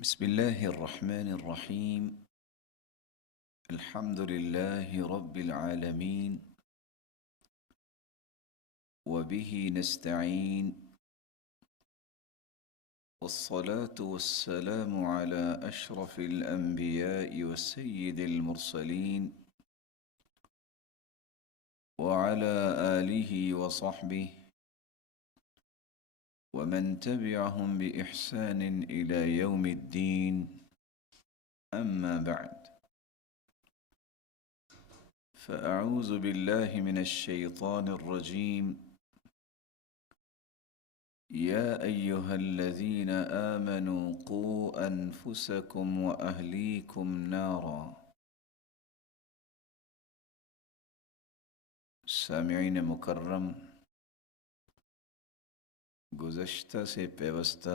بسم الله الرحمن الرحيم. الحمد لله رب العالمين، وبه نستعين، والصلاة والسلام على أشرف الأنبياء والسيد المرسلين، وعلى آله وصحبه ومن تبعهم بإحسان إلى يوم الدين. أما بعد، فأعوذ بالله من الشيطان الرجيم. يا أيها الذين آمنوا قوا أنفسكم وأهليكم نارا. سامعین مکرم، گزشتہ سے پیوستہ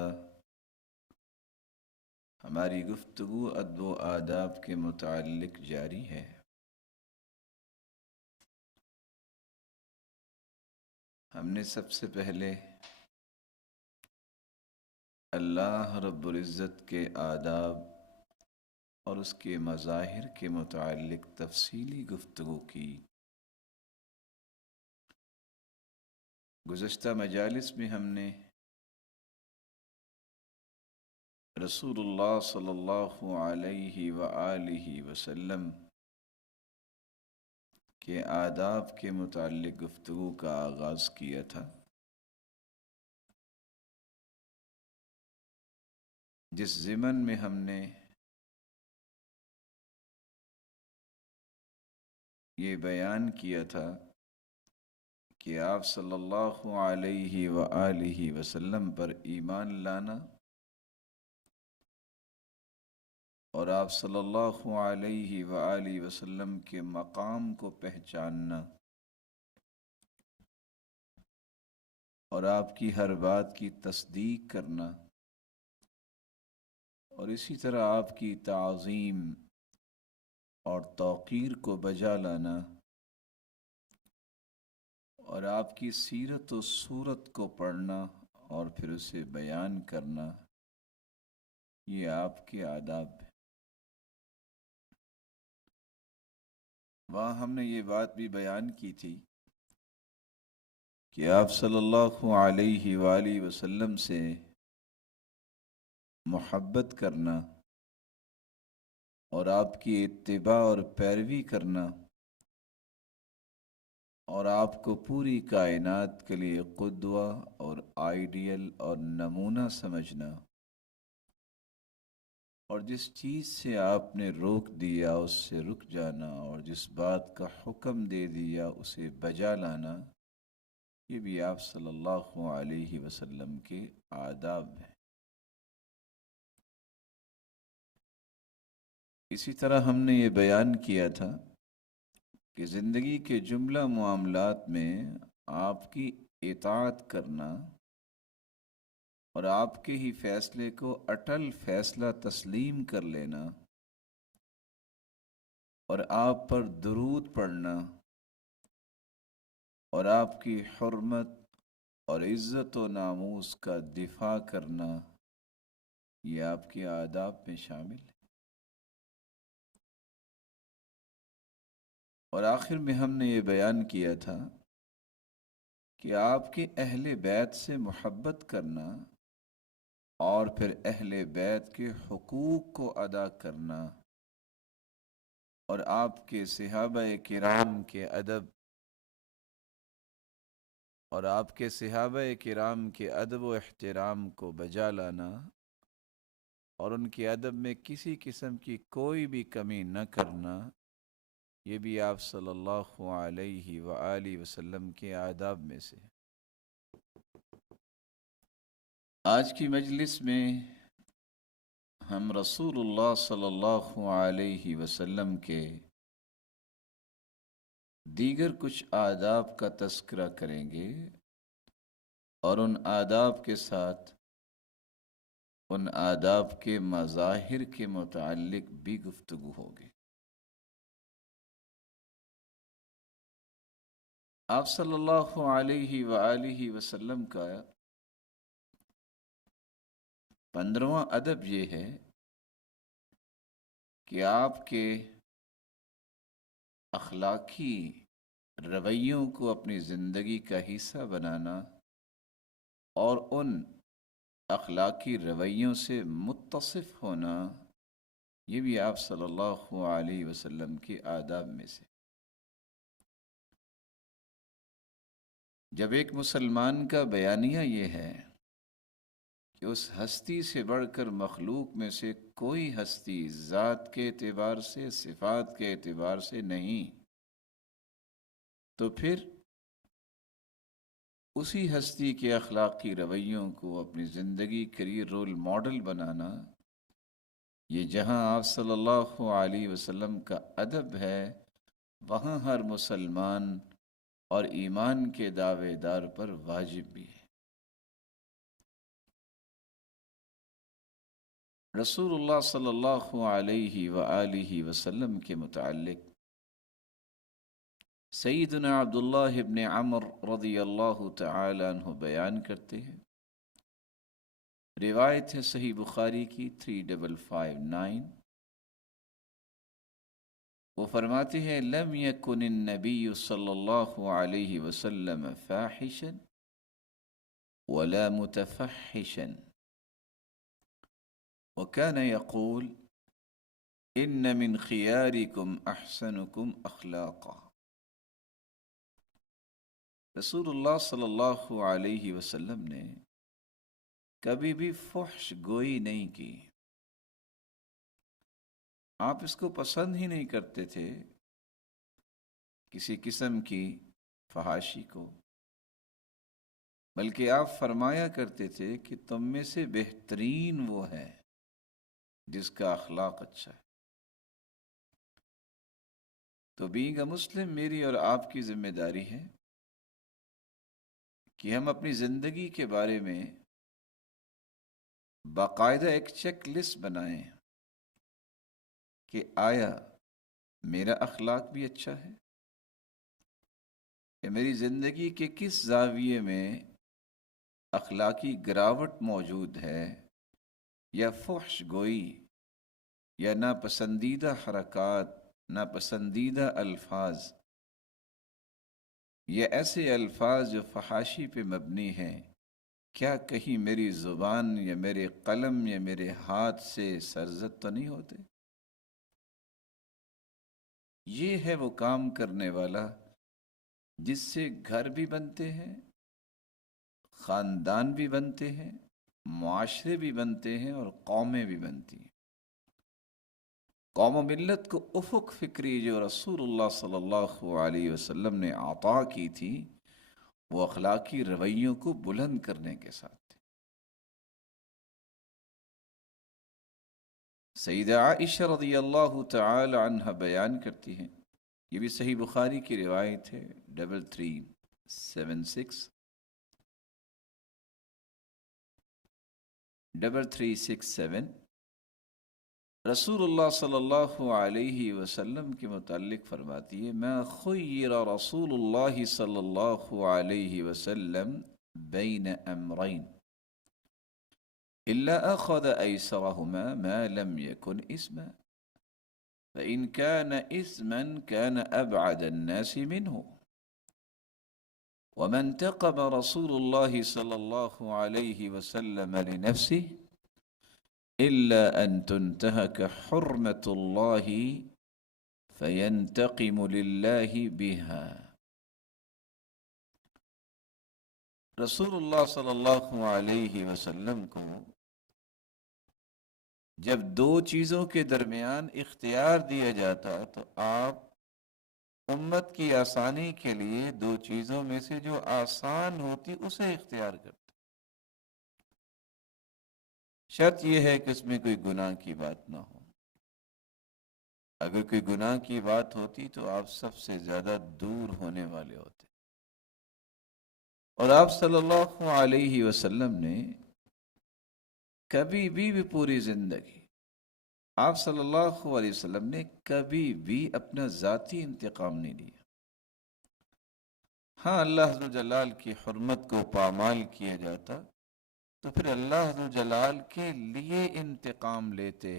ہماری گفتگو ادب و آداب کے متعلق جاری ہے۔ ہم نے سب سے پہلے اللہ رب العزت کے آداب اور اس کے مظاہر کے متعلق تفصیلی گفتگو کی۔ گزشتہ مجالس میں ہم نے رسول اللہ صلی اللہ علیہ وآلہ وسلم کے آداب کے متعلق گفتگو کا آغاز کیا تھا، جس ضمن میں ہم نے یہ بیان کیا تھا کہ آپ صلی اللہ علیہ وآلہ وسلم پر ایمان لانا اور آپ صلی اللہ علیہ وآلہ وسلم کے مقام کو پہچاننا اور آپ کی ہر بات کی تصدیق کرنا، اور اسی طرح آپ کی تعظیم اور توقیر کو بجا لانا اور آپ کی سیرت و صورت کو پڑھنا اور پھر اسے بیان کرنا، یہ آپ کے آداب ہیں۔ وہاں ہم نے یہ بات بھی بیان کی تھی کہ آپ صلی اللہ علیہ وآلہ وسلم سے محبت کرنا اور آپ کی اتباع اور پیروی کرنا اور آپ کو پوری کائنات کے لیے قدوہ اور آئیڈیل اور نمونہ سمجھنا، اور جس چیز سے آپ نے روک دیا اس سے رک جانا، اور جس بات کا حکم دے دیا اسے بجا لانا، یہ بھی آپ صلی اللہ علیہ وسلم کے آداب ہیں۔ اسی طرح ہم نے یہ بیان کیا تھا کہ زندگی کے جملہ معاملات میں آپ کی اطاعت کرنا اور آپ کے ہی فیصلے کو اٹل فیصلہ تسلیم کر لینا اور آپ پر درود پڑھنا اور آپ کی حرمت اور عزت و ناموس کا دفاع کرنا، یہ آپ کے آداب میں شامل ہے۔ اور آخر میں ہم نے یہ بیان کیا تھا کہ آپ کے اہل بیت سے محبت کرنا اور پھر اہل بیت کے حقوق کو ادا کرنا اور آپ کے صحابہ کرام کے ادب اور آپ کے صحابہ کرام کے ادب و احترام کو بجا لانا اور ان کے ادب میں کسی قسم کی کوئی بھی کمی نہ کرنا، یہ بھی آپ صلی اللہ علیہ وآلہ وسلم کے آداب میں سے۔ آج کی مجلس میں ہم رسول اللہ صلی اللہ علیہ وسلم کے دیگر کچھ آداب کا تذکرہ کریں گے اور ان آداب کے ساتھ ان آداب کے مظاہر کے متعلق بھی گفتگو ہوگی۔ آپ صلی اللہ علیہ وآلہ وسلم کا 15واں ادب یہ ہے کہ آپ کے اخلاقی رویوں کو اپنی زندگی کا حصہ بنانا اور ان اخلاقی رویوں سے متصف ہونا، یہ بھی آپ صلی اللہ علیہ وسلم کے آداب میں سے۔ جب ایک مسلمان کا بیانیہ یہ ہے کہ اس ہستی سے بڑھ کر مخلوق میں سے کوئی ہستی ذات کے اعتبار سے، صفات کے اعتبار سے نہیں، تو پھر اسی ہستی کے اخلاقی رویوں کو اپنی زندگی کے لیے رول ماڈل بنانا، یہ جہاں آپ صلی اللہ علیہ وسلم کا ادب ہے، وہاں ہر مسلمان اور ایمان کے دعوے دار پر واجب بھی ہے۔ رسول اللہ صلی اللہ علیہ وآلہ وسلم کے متعلق سیدنا عبداللہ ابن عمر رضی اللہ تعالی عنہ بیان کرتے ہیں، روایت ہے صحیح بخاری کی 3559، وہ فرماتے ہیں لم یکن النبی صلی اللہ علیہ وسلم فاحشا ولا متفحشا وكان يقول ان من خياركم احسنكم اخلاقا۔ رسول اللہ صلی اللہ علیہ وسلم نے کبھی بھی فحش گوئی نہیں کی، آپ اس کو پسند ہی نہیں کرتے تھے، کسی قسم کی فحاشی کو، بلکہ آپ فرمایا کرتے تھے کہ تم میں سے بہترین وہ ہے جس کا اخلاق اچھا ہے۔ تو بینگ اے مسلم میری اور آپ کی ذمہ داری ہے کہ ہم اپنی زندگی کے بارے میں باقاعدہ ایک چیک لسٹ بنائیں کہ آیا میرا اخلاق بھی اچھا ہے، کہ میری زندگی کے کس زاویے میں اخلاقی گراوٹ موجود ہے، یا فحش گوئی یا ناپسندیدہ حرکات، ناپسندیدہ الفاظ، یا ایسے الفاظ جو فحاشی پہ مبنی ہیں، کیا کہیں میری زبان یا میرے قلم یا میرے ہاتھ سے سرزد تو نہیں ہوتے؟ یہ ہے وہ کام کرنے والا جس سے گھر بھی بنتے ہیں، خاندان بھی بنتے ہیں، معاشرے بھی بنتے ہیں، اور قومیں بھی بنتی ہیں۔ قوم و ملت کو افق فکری جو رسول اللہ صلی اللہ علیہ وسلم نے عطا کی تھی، وہ اخلاقی رویوں کو بلند کرنے کے ساتھ تھی۔ سیدہ عائشہ رضی اللہ تعالی عنہ بیان کرتی ہیں، یہ بھی صحیح بخاری کی روایت ہے 3367، رسول اللہ صلی اللہ علیہ وسلم کے متعلق فرماتی ہے ما خیر رسول اللہ صلی اللہ علیہ وسلم بین امرین الا اخذ ایسرهما ما لم يكن اسما فإن كان اسما كان ابعد الناس منه وما انتقم رسول الله صلى الله عليه وسلم لنفسه إلا أن تنتهك حرمة الله فينتقم لله بها۔ رسول اللہ صلی اللہ علیہ وسلم کو جب دو چیزوں کے درمیان اختیار دیا جاتا تو آپ امت کی آسانی کے لیے دو چیزوں میں سے جو آسان ہوتی اسے اختیار کرتے۔ شرط یہ ہے کہ اس میں کوئی گناہ کی بات نہ ہو، اگر کوئی گناہ کی بات ہوتی تو آپ سب سے زیادہ دور ہونے والے ہوتے۔ اور آپ صلی اللہ علیہ وسلم نے کبھی بھی پوری زندگی، آپ صلی اللہ علیہ وسلم نے کبھی بھی اپنا ذاتی انتقام نہیں لیا۔ ہاں، اللہ عز و جلال کی حرمت کو پامال کیا جاتا تو پھر اللہ عز و جلال کے لیے انتقام لیتے،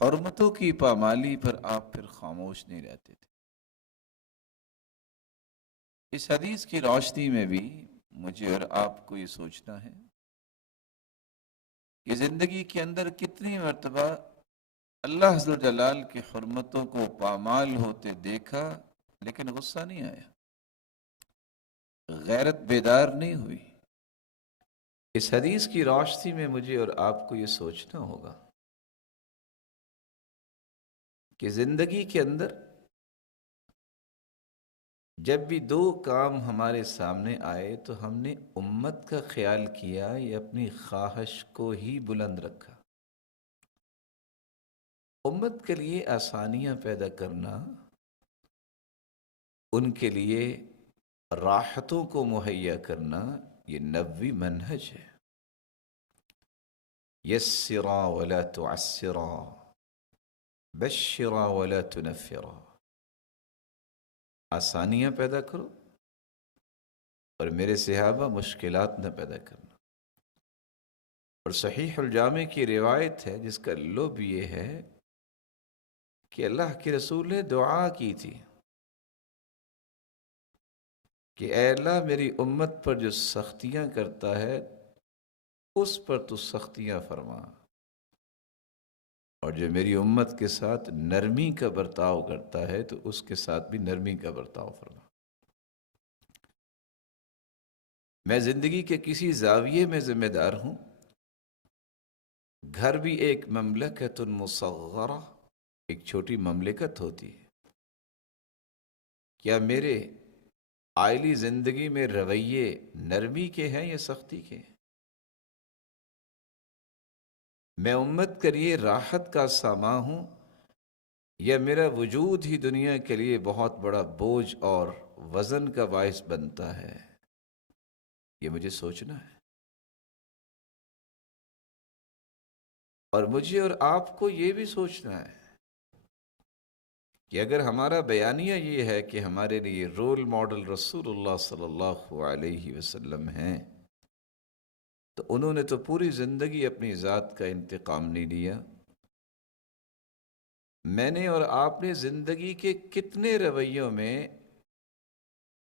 حرمتوں کی پامالی پر آپ پھر خاموش نہیں رہتے تھے۔ اس حدیث کی روشنی میں بھی مجھے اور آپ کو یہ سوچنا ہے کہ زندگی کے اندر کتنی مرتبہ اللہ عز و جلال کی حرمتوں کو پامال ہوتے دیکھا لیکن غصہ نہیں آیا، غیرت بیدار نہیں ہوئی۔ اس حدیث کی روشنی میں مجھے اور آپ کو یہ سوچنا ہوگا کہ زندگی کے اندر جب بھی دو کام ہمارے سامنے آئے تو ہم نے امت کا خیال کیا یا اپنی خواہش کو ہی بلند رکھا؟ امت کے لیے آسانیاں پیدا کرنا، ان کے لیے راحتوں کو مہیا کرنا، یہ نبوی منہج ہے۔ یسرا ولا تعسرا، بشرا ولا تنفرا، آسانیاں پیدا کرو اور میرے صحابہ مشکلات نہ پیدا کرنا۔ اور صحیح الجامع کی روایت ہے جس کا لب یہ ہے کہ اللہ کے رسول نے دعا کی تھی کہ اے اللہ میری امت پر جو سختیاں کرتا ہے اس پر تو سختیاں فرما، اور جو میری امت کے ساتھ نرمی کا برتاؤ کرتا ہے تو اس کے ساتھ بھی نرمی کا برتاؤ فرما۔ میں زندگی کے کسی زاویے میں ذمہ دار ہوں، گھر بھی ایک مملکت مصغرہ، ایک چھوٹی مملکت ہوتی ہے۔ کیا میرے عائلی زندگی میں رویے نرمی کے ہیں یا سختی کے؟ میں امت کے لیے راحت کا سامان ہوں یا میرا وجود ہی دنیا کے لیے بہت بڑا بوجھ اور وزن کا باعث بنتا ہے؟ یہ مجھے سوچنا ہے، اور مجھے اور آپ کو یہ بھی سوچنا ہے کہ اگر ہمارا بیانیہ یہ ہے کہ ہمارے لیے رول ماڈل رسول اللہ صلی اللہ علیہ وسلم ہیں، تو انہوں نے تو پوری زندگی اپنی ذات کا انتقام نہیں لیا۔ میں نے اور آپ نے زندگی کے کتنے رویوں میں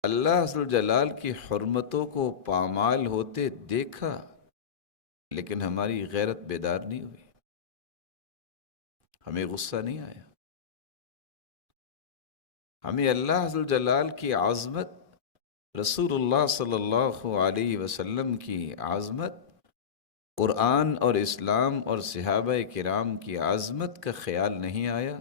اللہ عز و جلال کی حرمتوں کو پامال ہوتے دیکھا لیکن ہماری غیرت بیدار نہیں ہوئی، ہمیں غصہ نہیں آیا، ہمیں اللہ عز و جلال کی عظمت، رسول اللہ صلی اللہ علیہ وسلم کی عظمت، قرآن اور اسلام اور صحابہ کرام کی عظمت کا خیال نہیں آیا۔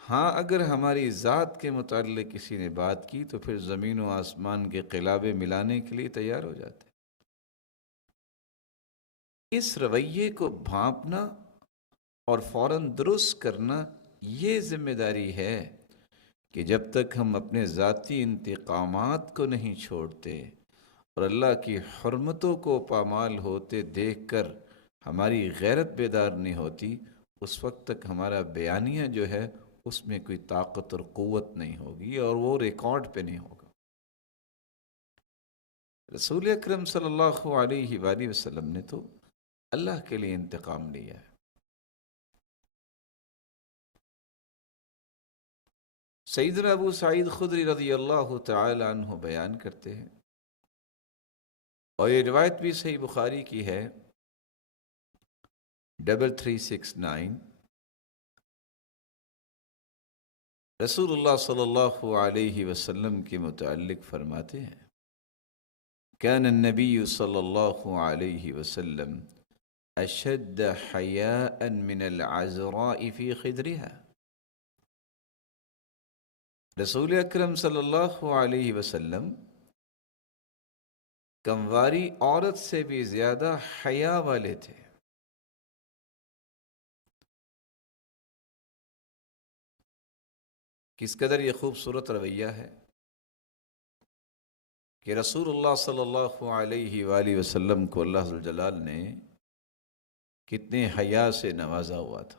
ہاں اگر ہماری ذات کے متعلق کسی نے بات کی تو پھر زمین و آسمان کے قلابے ملانے کے لیے تیار ہو جاتے۔ اس رویے کو بھانپنا اور فوراً درست کرنا یہ ذمہ داری ہے کہ جب تک ہم اپنے ذاتی انتقامات کو نہیں چھوڑتے اور اللہ کی حرمتوں کو پامال ہوتے دیکھ کر ہماری غیرت بیدار نہیں ہوتی، اس وقت تک ہمارا بیانیہ جو ہے اس میں کوئی طاقت اور قوت نہیں ہوگی اور وہ ریکارڈ پہ نہیں ہوگا۔ رسول اکرم صلی اللہ علیہ وآلہ وسلم نے تو اللہ کے لیے انتقام لیا ہے۔ سیدنا ابو سعید خدری رضی اللہ تعالی عنہ بیان کرتے ہیں، اور یہ روایت بھی صحیح بخاری کی ہے 3369، رسول اللہ صلی اللہ علیہ وسلم کے متعلق فرماتے ہیں، كان النبی صلی اللہ علیہ وسلم اشد حیاء من العذراء فی خدرها۔ رسول اکرم صلی اللہ علیہ وسلم کمواری عورت سے بھی زیادہ حیا والے تھے۔ کس قدر یہ خوبصورت رویہ ہے کہ رسول اللہ صلی اللہ علیہ وآلہ وسلم کو اللہ عز و جلال نے کتنے حیا سے نوازا ہوا تھا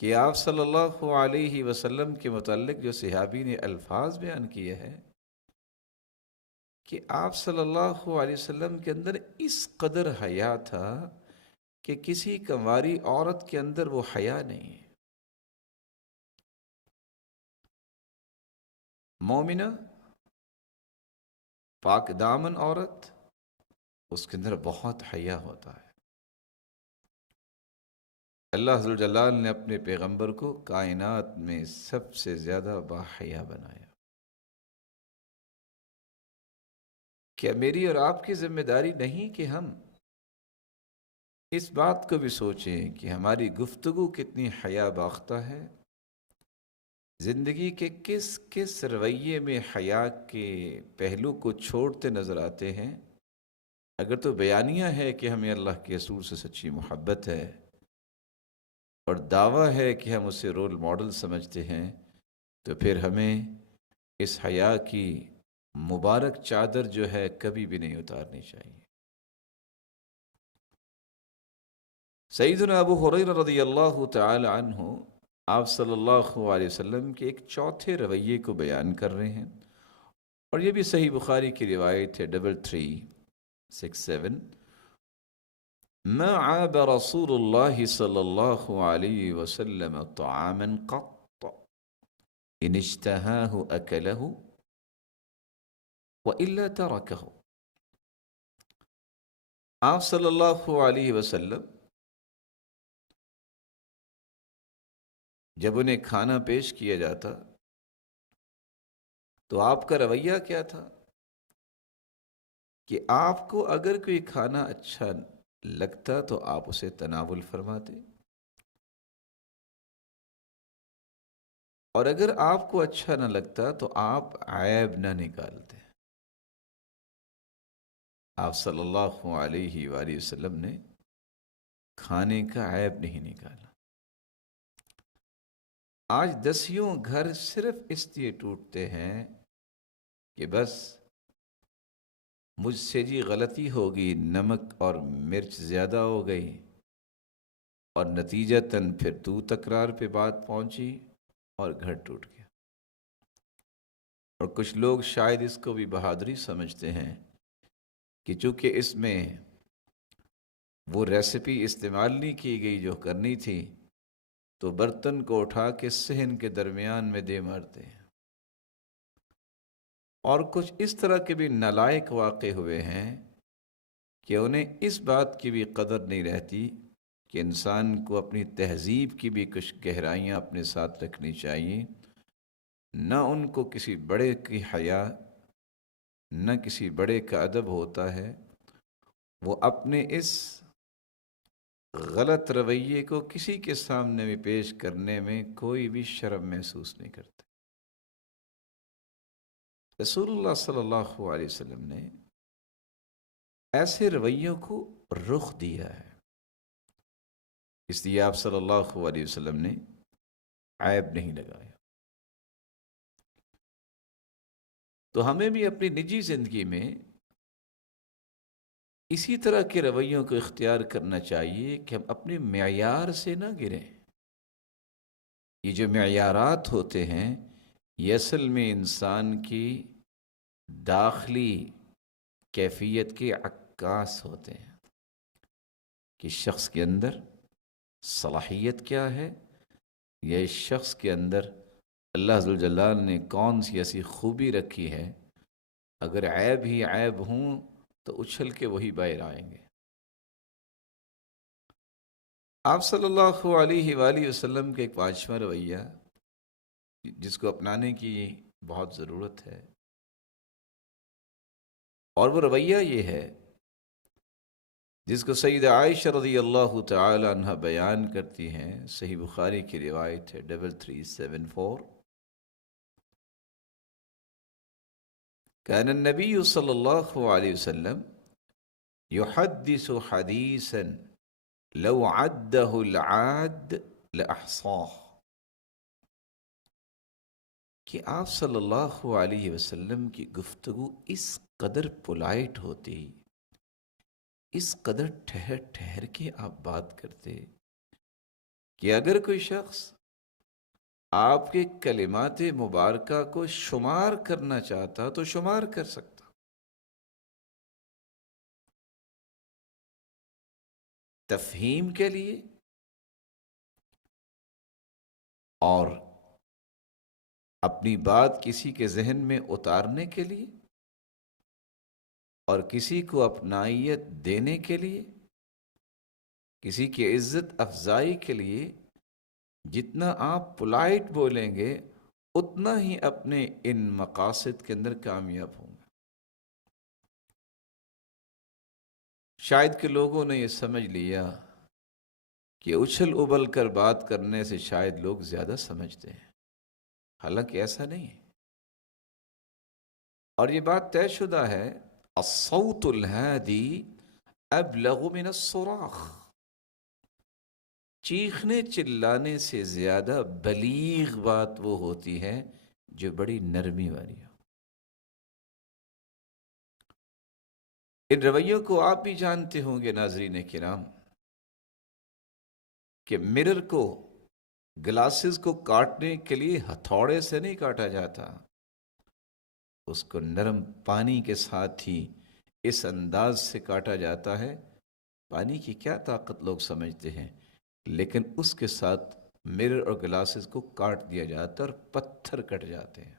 کہ آپ صلی اللہ علیہ وسلم کے متعلق جو صحابی نے الفاظ بیان کیے ہیں کہ آپ صلی اللہ علیہ وسلم کے اندر اس قدر حیا تھا کہ کسی کنواری عورت کے اندر وہ حیا نہیں ہے. مومنہ پاک دامن عورت، اس کے اندر بہت حیا ہوتا ہے. اللہ ذوالجلال نے اپنے پیغمبر کو کائنات میں سب سے زیادہ باحیا بنایا. کیا میری اور آپ کی ذمہ داری نہیں کہ ہم اس بات کو بھی سوچیں کہ ہماری گفتگو کتنی حیا باختہ ہے؟ زندگی کے کس کس رویے میں حیا کے پہلو کو چھوڑتے نظر آتے ہیں؟ اگر تو بیانیہ ہے کہ ہمیں اللہ کے رسول سے سچی محبت ہے اور دعویٰ ہے کہ ہم اسے رول ماڈل سمجھتے ہیں، تو پھر ہمیں اس حیا کی مبارک چادر جو ہے کبھی بھی نہیں اتارنی چاہیے. سیدنا ابو ہریرہ رضی اللہ تعالی عنہ آپ صلی اللہ علیہ وسلم کے ایک چوتھے رویے کو بیان کر رہے ہیں، اور یہ بھی صحیح بخاری کی روایت ہے 3367. ما عاب رسول اللہ صلی اللہ علیہ وسلم طعاما قط ان اشتهاه اکلہ وإلا ترکہ. آپ صلی اللہ علیہ وسلم جب انہیں کھانا پیش کیا جاتا تو آپ کا رویہ کیا تھا کہ آپ کو اگر کوئی کھانا اچھا لگتا تو آپ اسے تناول فرماتے، اور اگر آپ کو اچھا نہ لگتا تو آپ عیب نہ نکالتے. آپ صلی اللہ علیہ وآلہ وسلم نے کھانے کا عیب نہیں نکالا. آج دسیوں گھر صرف اس لیے ٹوٹتے ہیں کہ بس مجھ سے جی غلطی ہوگی، نمک اور مرچ زیادہ ہو گئی، اور نتیجتاً پھر تو تکرار پہ بات پہنچی اور گھر ٹوٹ گیا. اور کچھ لوگ شاید اس کو بھی بہادری سمجھتے ہیں کہ چونکہ اس میں وہ ریسیپی استعمال نہیں کی گئی جو کرنی تھی، تو برتن کو اٹھا کے صحن کے درمیان میں دے مارتے ہیں. اور کچھ اس طرح کے بھی نالائق واقع ہوئے ہیں کہ انہیں اس بات کی بھی قدر نہیں رہتی کہ انسان کو اپنی تہذیب کی بھی کچھ گہرائیاں اپنے ساتھ رکھنی چاہیے. نہ ان کو کسی بڑے کی حیا، نہ کسی بڑے کا ادب ہوتا ہے. وہ اپنے اس غلط رویے کو کسی کے سامنے بھی پیش کرنے میں کوئی بھی شرم محسوس نہیں کرتے. رسول اللہ صلی اللہ علیہ وسلم نے ایسے رویوں کو رخ دیا ہے، اس لیے آپ صلی اللہ علیہ وسلم نے عیب نہیں لگایا. تو ہمیں بھی اپنی نجی زندگی میں اسی طرح کے رویوں کو اختیار کرنا چاہیے کہ ہم اپنے معیار سے نہ گریں. یہ جو معیارات ہوتے ہیں یہ اصل میں انسان کی داخلی کیفیت کے عکاس ہوتے ہیں کہ شخص کے اندر صلاحیت کیا ہے، یا اس شخص کے اندر اللہ ذوالجلال نے کون سی ایسی خوبی رکھی ہے. اگر عیب ہی عیب ہوں تو اچھل کے وہی باہر آئیں گے. آپ صلی اللہ علیہ وآلہ وسلم کے ایک پانچواں رویہ جس کو اپنانے کی بہت ضرورت ہے، اور وہ رویہ یہ ہے جس کو سیدہ عائشہ رضی اللہ تعالی عنہ بیان کرتی ہیں. صحیح بخاری کی روایت ہے 3374. كان النبي صلی اللہ علیہ وسلم يحدث حدیثا لو عده العاد لأحصاه. کہ آپ صلی اللہ علیہ وسلم کی گفتگو اس قدر پولائٹ ہوتی، اس قدر ٹھہر ٹھہر کے آپ بات کرتے کہ اگر کوئی شخص آپ کے کلمات مبارکہ کو شمار کرنا چاہتا تو شمار کر سکتا. تفہیم کے لیے اور اپنی بات کسی کے ذہن میں اتارنے کے لیے اور کسی کو اپنائیت دینے کے لیے، کسی کی عزت افزائی کے لیے جتنا آپ پولائٹ بولیں گے اتنا ہی اپنے ان مقاصد کے اندر کامیاب ہوں گے۔ شاید کہ لوگوں نے یہ سمجھ لیا کہ اچھل ابل کر بات کرنے سے شاید لوگ زیادہ سمجھتے ہیں، حالانکہ ایسا نہیں ہے۔ اور یہ بات طے شدہ ہے، الصوت الہادی ابلغ من الصراخ، چیخنے چلانے سے زیادہ بلیغ بات وہ ہوتی ہے جو بڑی نرمی والی ہو۔ ان رویوں کو آپ بھی جانتے ہوں گے ناظرین کرام، کہ مرر کو، گلاسز کو کاٹنے کے لیے ہتھوڑے سے نہیں کاٹا جاتا، اس کو نرم پانی کے ساتھ ہی اس انداز سے کاٹا جاتا ہے۔ پانی کی کیا طاقت لوگ سمجھتے ہیں، لیکن اس کے ساتھ مرر اور گلاسز کو کاٹ دیا جاتا ہے اور پتھر کٹ جاتے ہیں۔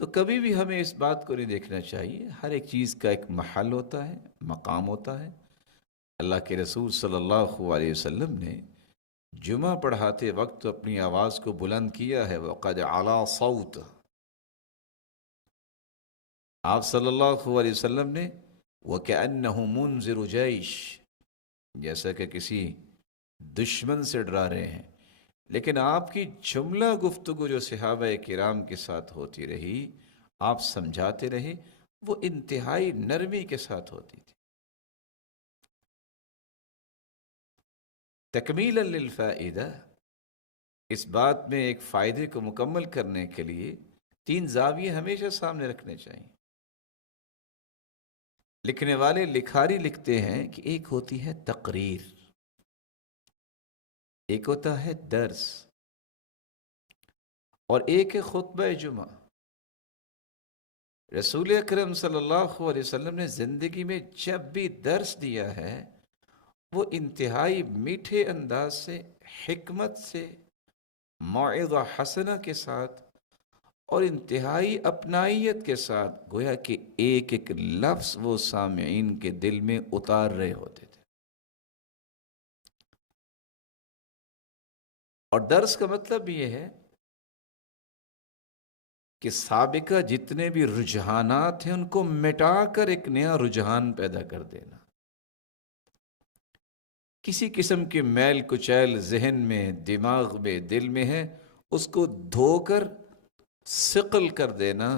تو کبھی بھی ہمیں اس بات کو نہیں دیکھنا چاہیے، ہر ایک چیز کا ایک محل ہوتا ہے، مقام ہوتا ہے۔ اللہ کے رسول صلی اللہ علیہ وسلم نے جمعہ پڑھاتے وقت اپنی آواز کو بلند کیا ہے، وَقَدْ عَلَا صَوْتَ، آپ صلی اللہ علیہ وسلم نے وَكَأَنَّهُ مُنذِرُ جَيْشٍ، جیسا کہ کسی دشمن سے ڈرا رہے ہیں، لیکن آپ کی جملہ گفتگو جو صحابہ کرام کے ساتھ ہوتی رہی، آپ سمجھاتے رہے، وہ انتہائی نرمی کے ساتھ ہوتی تھی۔ تکمیلا للفائدہ، اس بات میں ایک فائدے کو مکمل کرنے کے لیے تین زاویے ہمیشہ سامنے رکھنے چاہیے۔ لکھنے والے لکھاری لکھتے ہیں کہ ایک ہوتی ہے تقریر، ایک ہوتا ہے درس، اور ایک ہے خطبہ جمعہ۔ رسول اکرم صلی اللہ علیہ وسلم نے زندگی میں جب بھی درس دیا ہے، وہ انتہائی میٹھے انداز سے، حکمت سے، موعظہ حسنہ کے ساتھ اور انتہائی اپنائیت کے ساتھ، گویا کہ ایک ایک لفظ وہ سامعین کے دل میں اتار رہے ہوتے تھے۔ اور درس کا مطلب یہ ہے کہ سابقہ جتنے بھی رجحانات ہیں ان کو مٹا کر ایک نیا رجحان پیدا کر دینا، کسی قسم کے میل کچیل ذہن میں، دماغ میں، دل میں ہے، اس کو دھو کر ثقل کر دینا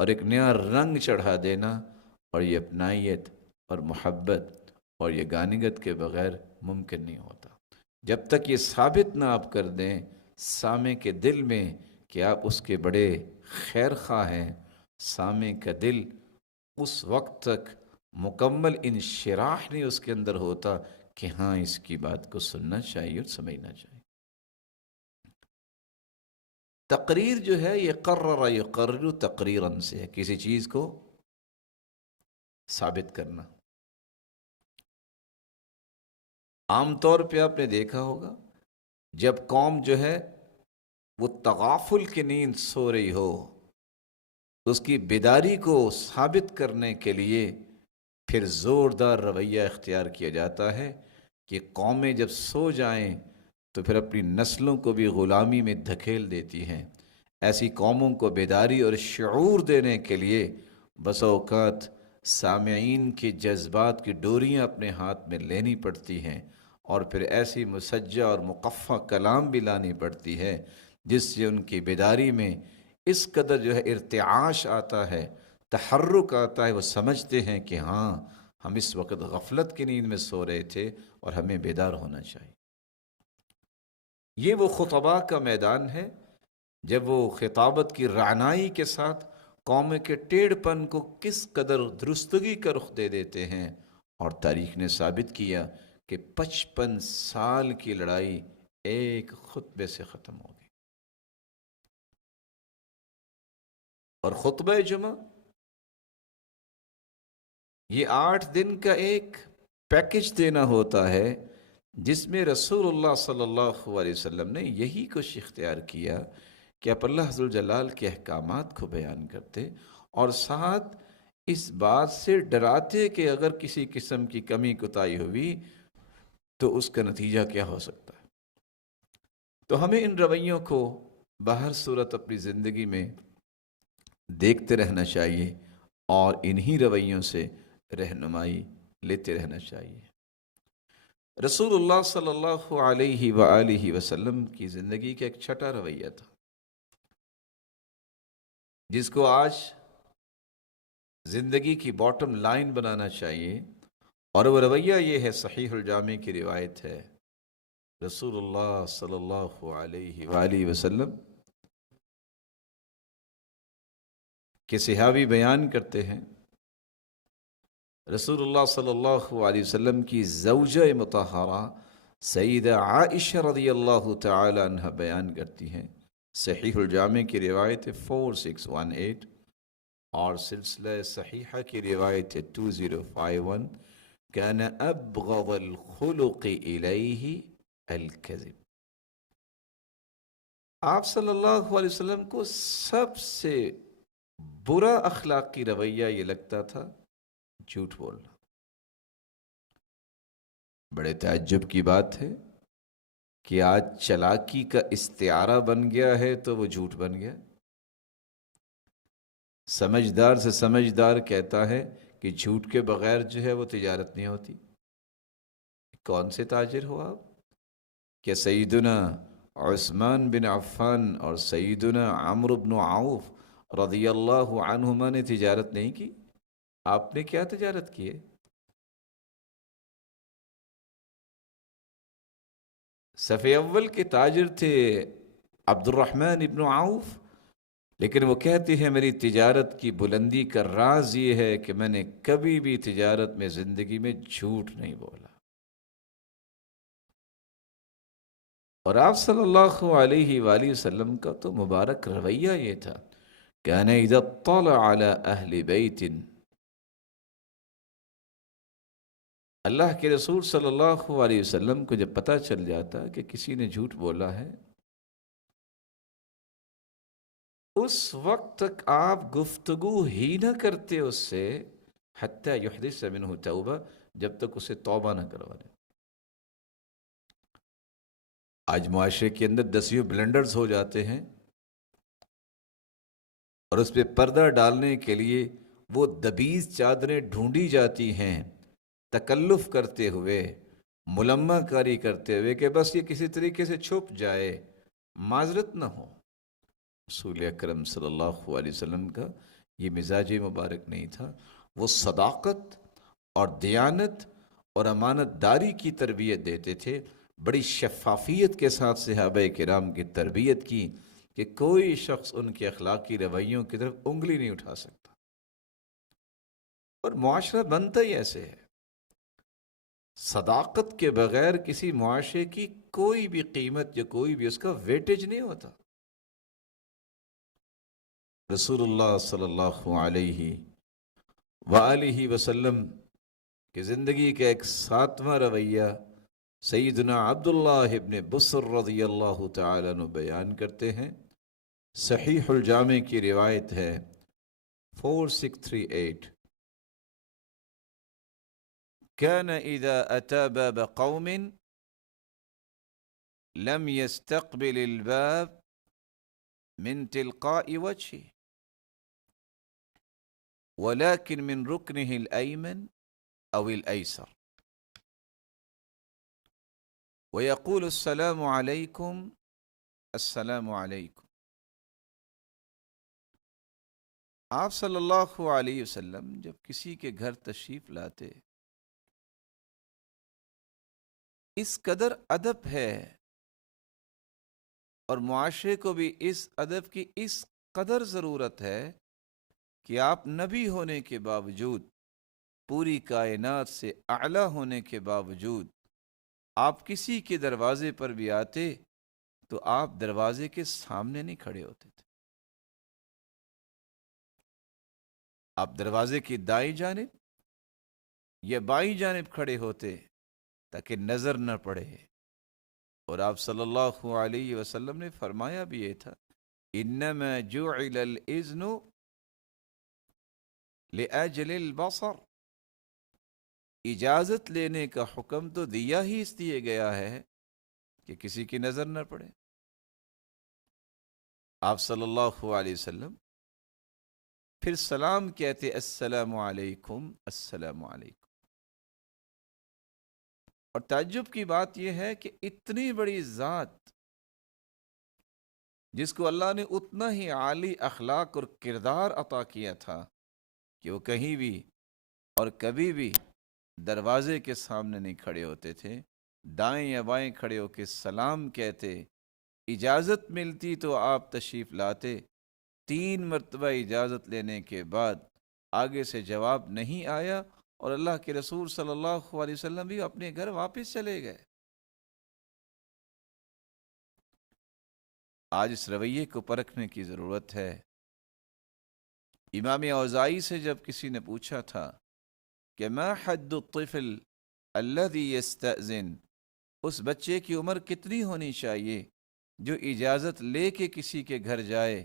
اور ایک نیا رنگ چڑھا دینا۔ اور یہ اپنائیت اور محبت اور یہ گانگت کے بغیر ممکن نہیں ہوتا۔ جب تک یہ ثابت نہ آپ کر دیں سامع کے دل میں کہ آپ اس کے بڑے خیر خواہ ہیں، سامع کا دل اس وقت تک مکمل انشراح نہیں اس کے اندر ہوتا کہ ہاں اس کی بات کو سننا چاہیے اور سمجھنا چاہیے۔ تقریر جو ہے یہ قرر یقرر تقریراً سے ہے، کسی چیز کو ثابت کرنا۔ عام طور پہ آپ نے دیکھا ہوگا جب قوم جو ہے وہ تغافل کی نیند سو رہی ہو، اس کی بیداری کو ثابت کرنے کے لیے پھر زوردار رویہ اختیار کیا جاتا ہے کہ قومیں جب سو جائیں تو پھر اپنی نسلوں کو بھی غلامی میں دھکیل دیتی ہیں۔ ایسی قوموں کو بیداری اور شعور دینے کے لیے بسا اوقات سامعین کے جذبات کی ڈوریاں اپنے ہاتھ میں لینی پڑتی ہیں، اور پھر ایسی مسجع اور مقفع کلام بھی لانی پڑتی ہے جس سے ان کی بیداری میں اس قدر جو ہے ارتعاش آتا ہے، تحرک آتا ہے، وہ سمجھتے ہیں کہ ہاں ہم اس وقت غفلت کی نیند میں سو رہے تھے اور ہمیں بیدار ہونا چاہیے۔ یہ وہ خطباء کا میدان ہے جب وہ خطابت کی رعنائی کے ساتھ قوم کے ٹیڑھ پن کو کس قدر درستگی کا رخ دے دیتے ہیں۔ اور تاریخ نے ثابت کیا کہ 55 سال کی لڑائی ایک خطبے سے ختم ہو گئی۔ اور خطبہ جمعہ یہ 8 دن کا ایک پیکج دینا ہوتا ہے جس میں رسول اللہ صلی اللہ علیہ وسلم نے یہی کچھ اختیار کیا کہ آپ اللہ ذوالجلال کے احکامات کو بیان کرتے اور ساتھ اس بات سے ڈراتے کہ اگر کسی قسم کی کمی کوتاہی ہوئی تو اس کا نتیجہ کیا ہو سکتا ہے۔ تو ہمیں ان رویوں کو بہر صورت اپنی زندگی میں دیکھتے رہنا چاہیے اور انہی رویوں سے رہنمائی لیتے رہنا چاہیے۔ رسول اللہ صلی اللہ علیہ وآلہ وسلم کی زندگی کا ایک چھٹا رویہ تھا جس کو آج زندگی کی باٹم لائن بنانا چاہیے، اور وہ رویہ یہ ہے، صحیح الجامع کی روایت ہے، رسول اللہ صلی اللہ علیہ وآلہ وسلم کے صحابی بیان کرتے ہیں، رسول اللہ صلی اللہ علیہ وسلم کی زوجہ مطہرہ سیدہ عائشہ رضی اللہ تعالی عنہ بیان کرتی ہیں، صحیح الجامع کی روایت 4618 اور سلسلہ صحیحہ کی روایت 2051، کان ابغض الخلق الیہ الکذب۔ آپ صلی اللہ علیہ وسلم کو سب سے برا اخلاقی رویہ یہ لگتا تھا جھوٹ بولنا۔ بڑے تعجب کی بات ہے کہ آج چلاکی کا استعارہ بن گیا ہے تو وہ جھوٹ بن گیا۔ سمجھدار سے سمجھدار کہتا ہے کہ جھوٹ کے بغیر جو ہے وہ تجارت نہیں ہوتی۔ کون سے تاجر ہو آپ؟ کہ سیدنا عثمان بن عفان اور سیدنا عمرو بن عوف رضی اللہ عنہما نے تجارت نہیں کی؟ آپ نے کیا تجارت کی ہے؟ صف اول کے تاجر تھے عبد الرحمن ابن عوف، لیکن وہ کہتے ہیں میری تجارت کی بلندی کا راز یہ ہے کہ میں نے کبھی بھی تجارت میں زندگی میں جھوٹ نہیں بولا۔ اور آپ صلی اللہ علیہ وآلہ وسلم کا تو مبارک رویہ یہ تھا، کان اذا اطلع علی اہل بیت، اللہ کے رسول صلی اللہ علیہ وسلم کو جب پتہ چل جاتا کہ کسی نے جھوٹ بولا ہے، اس وقت تک آپ گفتگو ہی نہ کرتے اس سے حتی یحدث منہ توبہ، جب تک اسے توبہ نہ کروا لیں۔ آج معاشرے کے اندر دسیوں بلنڈرز ہو جاتے ہیں اور اس پہ پردہ ڈالنے کے لیے وہ دبیز چادریں ڈھونڈی جاتی ہیں، تکلف کرتے ہوئے، ملمہ کاری کرتے ہوئے کہ بس یہ کسی طریقے سے چھپ جائے، معذرت نہ ہو۔ رسول اکرم صلی اللہ علیہ وسلم کا یہ مزاج مبارک نہیں تھا۔ وہ صداقت اور دیانت اور امانت داری کی تربیت دیتے تھے، بڑی شفافیت کے ساتھ صحابہ کرام کی تربیت کی کہ کوئی شخص ان کے اخلاقی رویوں کی طرف انگلی نہیں اٹھا سکتا، اور معاشرہ بنتا ہی ایسے ہے۔ صداقت کے بغیر کسی معاشرے کی کوئی بھی قیمت یا کوئی بھی اس کا ویٹیج نہیں ہوتا۔ رسول اللہ صلی اللہ علیہ وآلہ وسلم کی زندگی کا ایک ساتواں رویہ سیدنا عبداللہ ابن بصر رضی اللہ تعالیٰ عنہ بیان کرتے ہیں، صحیح الجامع کی روایت ہے 4638، كان إذا أتى باب قوم لم يستقبل الباب من تلقاء وجهه ولكن من ركنه الأيمن أو الأيسر ويقول السلام عليكم السلام عليكم۔ آپ صلی اللہ علیہ وسلم جب کسی کے گھر تشریف لاتے، اس قدر ادب ہے اور معاشرے کو بھی اس ادب کی اس قدر ضرورت ہے کہ آپ نبی ہونے کے باوجود، پوری کائنات سے اعلیٰ ہونے کے باوجود، آپ کسی کے دروازے پر بھی آتے تو آپ دروازے کے سامنے نہیں کھڑے ہوتے تھے، آپ دروازے کی دائیں جانب یا بائیں جانب کھڑے ہوتے تاکہ نظر نہ پڑے. اور آپ صلی اللہ علیہ وسلم نے فرمایا بھی یہ تھا انما جعل الاذن لاجل البصر، اجازت لینے کا حکم تو دیا ہی اس لیے گیا ہے کہ کسی کی نظر نہ پڑے. آپ صلی اللہ علیہ وسلم پھر سلام کہتے السلام علیکم السلام علیکم. اور تعجب کی بات یہ ہے کہ اتنی بڑی ذات جس کو اللہ نے اتنا ہی عالی اخلاق اور کردار عطا کیا تھا کہ وہ کہیں بھی اور کبھی بھی دروازے کے سامنے نہیں کھڑے ہوتے تھے، دائیں یا بائیں کھڑے ہو کے سلام کہتے، اجازت ملتی تو آپ تشریف لاتے. 3 مرتبہ اجازت لینے کے بعد آگے سے جواب نہیں آیا اور اللہ کے رسول صلی اللہ علیہ وسلم بھی اپنے گھر واپس چلے گئے. آج اس رویے کو پرکھنے کی ضرورت ہے. امام اوزاعی سے جب کسی نے پوچھا تھا کہ ما حد الطفل الذي يستأذن، اس بچے کی عمر کتنی ہونی چاہیے جو اجازت لے کے کسی کے گھر جائے،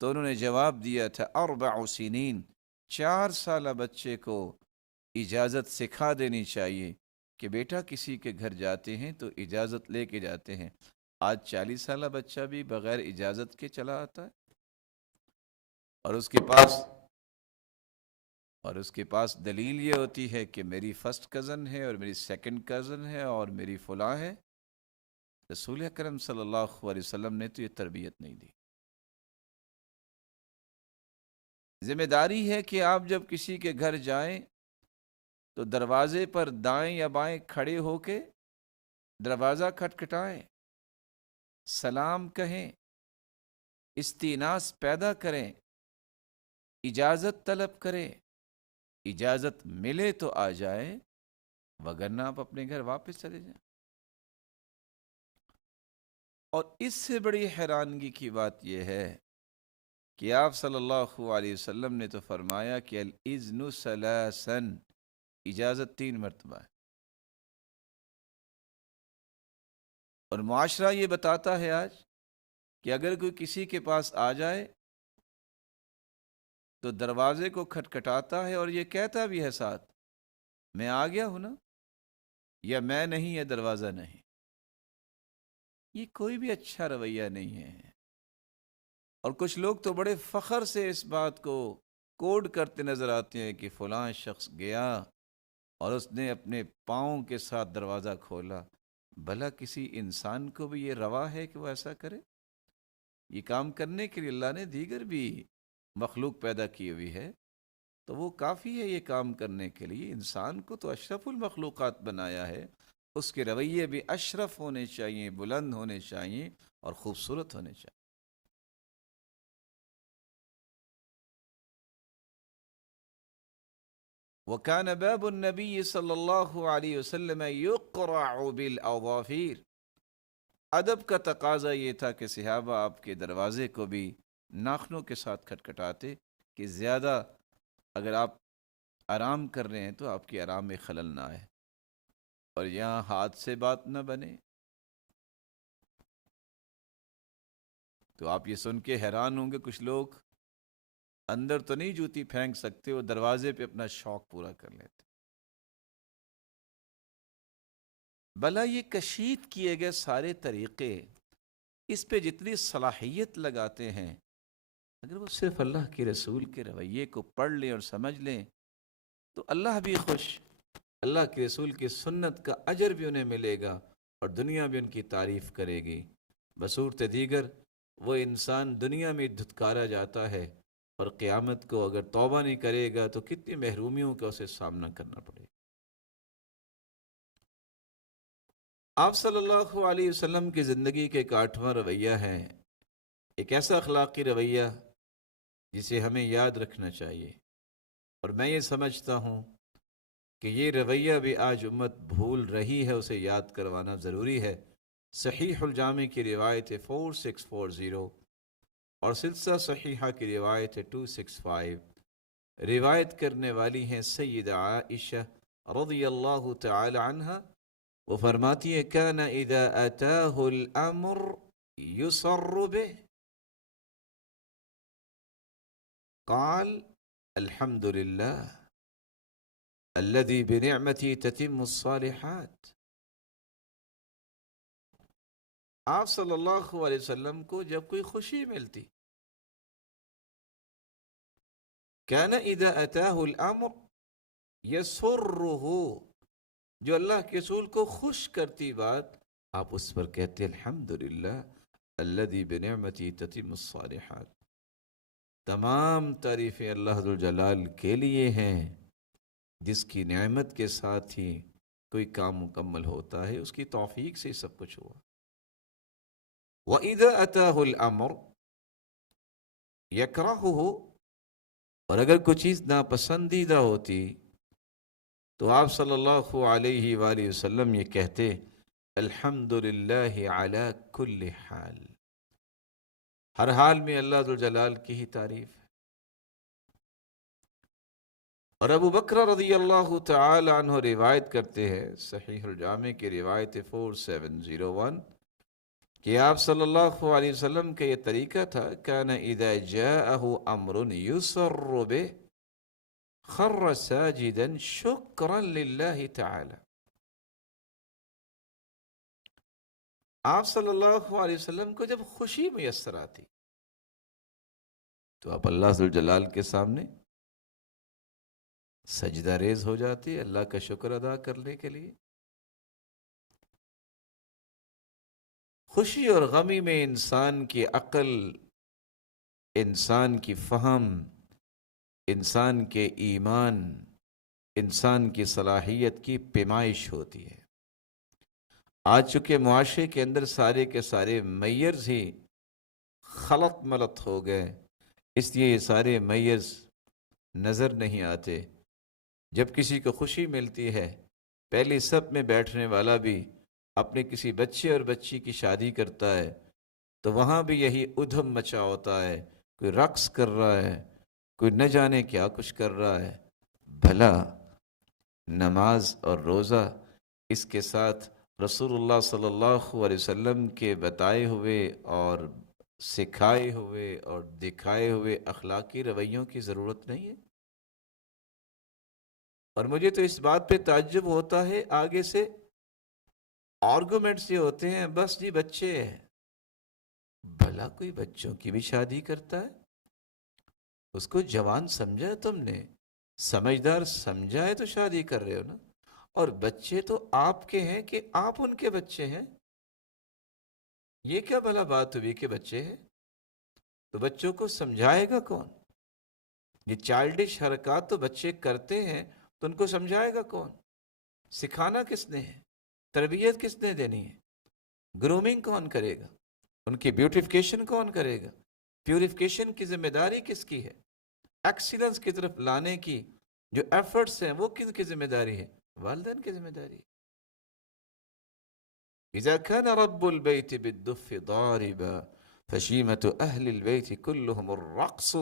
تو انہوں نے جواب دیا تھا 4 سنین، 4 سالہ بچے کو اجازت سکھا دینی چاہیے کہ بیٹا کسی کے گھر جاتے ہیں تو اجازت لے کے جاتے ہیں. آج 40 سالہ بچہ بھی بغیر اجازت کے چلا آتا ہے اور اس کے پاس دلیل یہ ہوتی ہے کہ میری فرسٹ کزن ہے اور میری سیکنڈ کزن ہے اور میری فلاں ہے. رسول اکرم صلی اللہ علیہ وسلم نے تو یہ تربیت نہیں دی. ذمہ داری ہے کہ آپ جب کسی کے گھر جائیں تو دروازے پر دائیں یا بائیں کھڑے ہو کے دروازہ کھٹکھٹائیں، سلام کہیں، استئناس پیدا کریں، اجازت طلب کریں. اجازت ملے تو آ جائے، وگرنہ آپ اپنے گھر واپس چلے جائیں. اور اس سے بڑی حیرانگی کی بات یہ ہے کہ آپ صلی اللہ علیہ وسلم نے تو فرمایا کہ الاذن ثلاثا، اجازت 3 مرتبہ ہے. اور معاشرہ یہ بتاتا ہے آج کہ اگر کوئی کسی کے پاس آ جائے تو دروازے کو کھٹکھٹاتا ہے اور یہ کہتا بھی ہے ساتھ میں آ گیا ہوں نا، یا میں نہیں، یا دروازہ نہیں. یہ کوئی بھی اچھا رویہ نہیں ہے. اور کچھ لوگ تو بڑے فخر سے اس بات کو کوڈ کرتے نظر آتے ہیں کہ فلاں شخص گیا اور اس نے اپنے پاؤں کے ساتھ دروازہ کھولا. بھلا کسی انسان کو بھی یہ روا ہے کہ وہ ایسا کرے؟ یہ کام کرنے کے لیے اللہ نے دیگر بھی مخلوق پیدا کی ہوئی ہے، تو وہ کافی ہے یہ کام کرنے کے لیے. انسان کو تو اشرف المخلوقات بنایا ہے، اس کے رویے بھی اشرف ہونے چاہیے، بلند ہونے چاہیے اور خوبصورت ہونے چاہیے. وَكَانَ بَابُ النَّبِيِّ صلی اللہ علیہ وسلم يُقْرَعُ بِالْأَظَافِيرِ، ادب کا تقاضا یہ تھا کہ صحابہ آپ کے دروازے کو بھی ناخنوں کے ساتھ کھٹکھٹاتے کہ زیادہ اگر آپ آرام کر رہے ہیں تو آپ کی آرام میں خلل نہ آئے اور یہاں ہاتھ سے بات نہ بنے. تو آپ یہ سن کے حیران ہوں گے کچھ لوگ اندر تو نہیں جوتی پھینک سکتے، وہ دروازے پہ اپنا شوق پورا کر لیتے. بھلا یہ کشید کیے گئے سارے طریقے، اس پہ جتنی صلاحیت لگاتے ہیں، اگر وہ صرف اللہ کے رسول کے رویے کو پڑھ لیں اور سمجھ لیں تو اللہ بھی خوش، اللہ کے رسول کی سنت کا اجر بھی انہیں ملے گا اور دنیا بھی ان کی تعریف کرے گی. بصورت دیگر وہ انسان دنیا میں دھتکارا جاتا ہے اور قیامت کو اگر توبہ نہیں کرے گا تو کتنی محرومیوں کا اسے سامنا کرنا پڑے گا. آپ صلی اللہ علیہ وسلم کی زندگی کے ایک 8واں رویہ ہے، ایک ایسا اخلاقی رویہ جسے ہمیں یاد رکھنا چاہیے. اور میں یہ سمجھتا ہوں کہ یہ رویہ بھی آج امت بھول رہی ہے، اسے یاد کروانا ضروری ہے. صحیح الجامع کی روایت ہے 4640 اور سلسلہ صحیحہ کی روایت ہے 265. روایت کرنے والی ہیں سیدہ عائشہ رضی اللہ تعالی عنہ، وہ فرماتی ہے کان اذا اتاہ الامر یسر بہ قال الحمد للہ الذي بنعمته تتم الصالحات۔ آپ صلی اللہ علیہ وسلم کو جب کوئی خوشی ملتی، کان اذا اتاہ الامر یسرہ، جو اللہ کے رسول کو خوش کرتی بات، آپ اس پر کہتے الحمدللہ الذی بنعمتی تتم الصالحات، تمام تعریفیں اللہ ذو الجلال کے لیے ہیں جس کی نعمت کے ساتھ ہی کوئی کام مکمل ہوتا ہے، اس کی توفیق سے سب کچھ ہوا۔ وَإِذَا أَتَاهُ الْأَمْرُ يَكْرَهُهُ، اور اگر کوئی چیز ناپسندیدہ ہوتی تو آپ صلی اللہ علیہ وآلہ وسلم یہ کہتے الحمدللہ علی کل حال، ہر حال میں اللہ ذوالجلال کی ہی تعریف ہے۔ اور ابو بکر رضی اللہ تعالی عنہ روایت کرتے ہیں، صحیح الجامع کی روایت 4701، کہ آپ صلی اللہ علیہ وسلم کا یہ طریقہ تھا، کان اذا جاءہ امر یسر بہ خر ساجدا شکرا للہ تعالی۔ آپ صلی اللہ علیہ وسلم کو جب خوشی میسر آتی تو آپ اللہ ذو الجلال کے سامنے سجدہ ریز ہو جاتے اللہ کا شکر ادا کرنے کے لیے۔ خوشی اور غمی میں انسان کی عقل، انسان کی فہم، انسان کے ایمان، انسان کی صلاحیت کی پیمائش ہوتی ہے۔ آج چونکہ معاشرے کے اندر سارے کے سارے میئرز ہی خلط ملط ہو گئے، اس لیے یہ سارے میئرز نظر نہیں آتے۔ جب کسی کو خوشی ملتی ہے، پہلی صف میں بیٹھنے والا بھی اپنے کسی بچے اور بچی کی شادی کرتا ہے تو وہاں بھی یہی ادھم مچا ہوتا ہے، کوئی رقص کر رہا ہے، کوئی نہ جانے کیا کچھ کر رہا ہے۔ بھلا نماز اور روزہ، اس کے ساتھ رسول اللہ صلی اللہ علیہ وسلم کے بتائے ہوئے اور سکھائے ہوئے اور دکھائے ہوئے اخلاقی رویوں کی ضرورت نہیں ہے؟ اور مجھے تو اس بات پہ تعجب ہوتا ہے، آگے سے آرگومنٹس یہ ہوتے ہیں بس جی بچے ہیں۔ بھلا کوئی بچوں کی بھی شادی کرتا ہے؟ اس کو جوان سمجھا ہے تم نے، سمجھدار سمجھا ہے تو شادی کر رہے ہو نا۔ اور بچے تو آپ کے ہیں کہ آپ ان کے بچے ہیں؟ یہ کیا بھلا بات ہوئی کہ بچے ہیں؟ تو بچوں کو سمجھائے گا کون؟ یہ چائلڈش حرکات تو بچے کرتے ہیں تو ان کو سمجھائے گا کون؟ سکھانا کس نے ہے؟ تربیت کس نے دینی ہے؟ گرومنگ کون کرے گا؟ ان کی بیوٹیفیکیشن کون کرے گا؟ پیوریفیکیشن کی ذمہ داری کس کی ہے؟ ایکسیلنس کی طرف لانے کی جو ایفرٹس ہیں وہ کن کی ذمہ داری ہے؟ والدین کی ذمہ داری ہے۔ اذا كان رب البيت بالدف ضاربا فشيمة اہل البيت كلهم الرقص،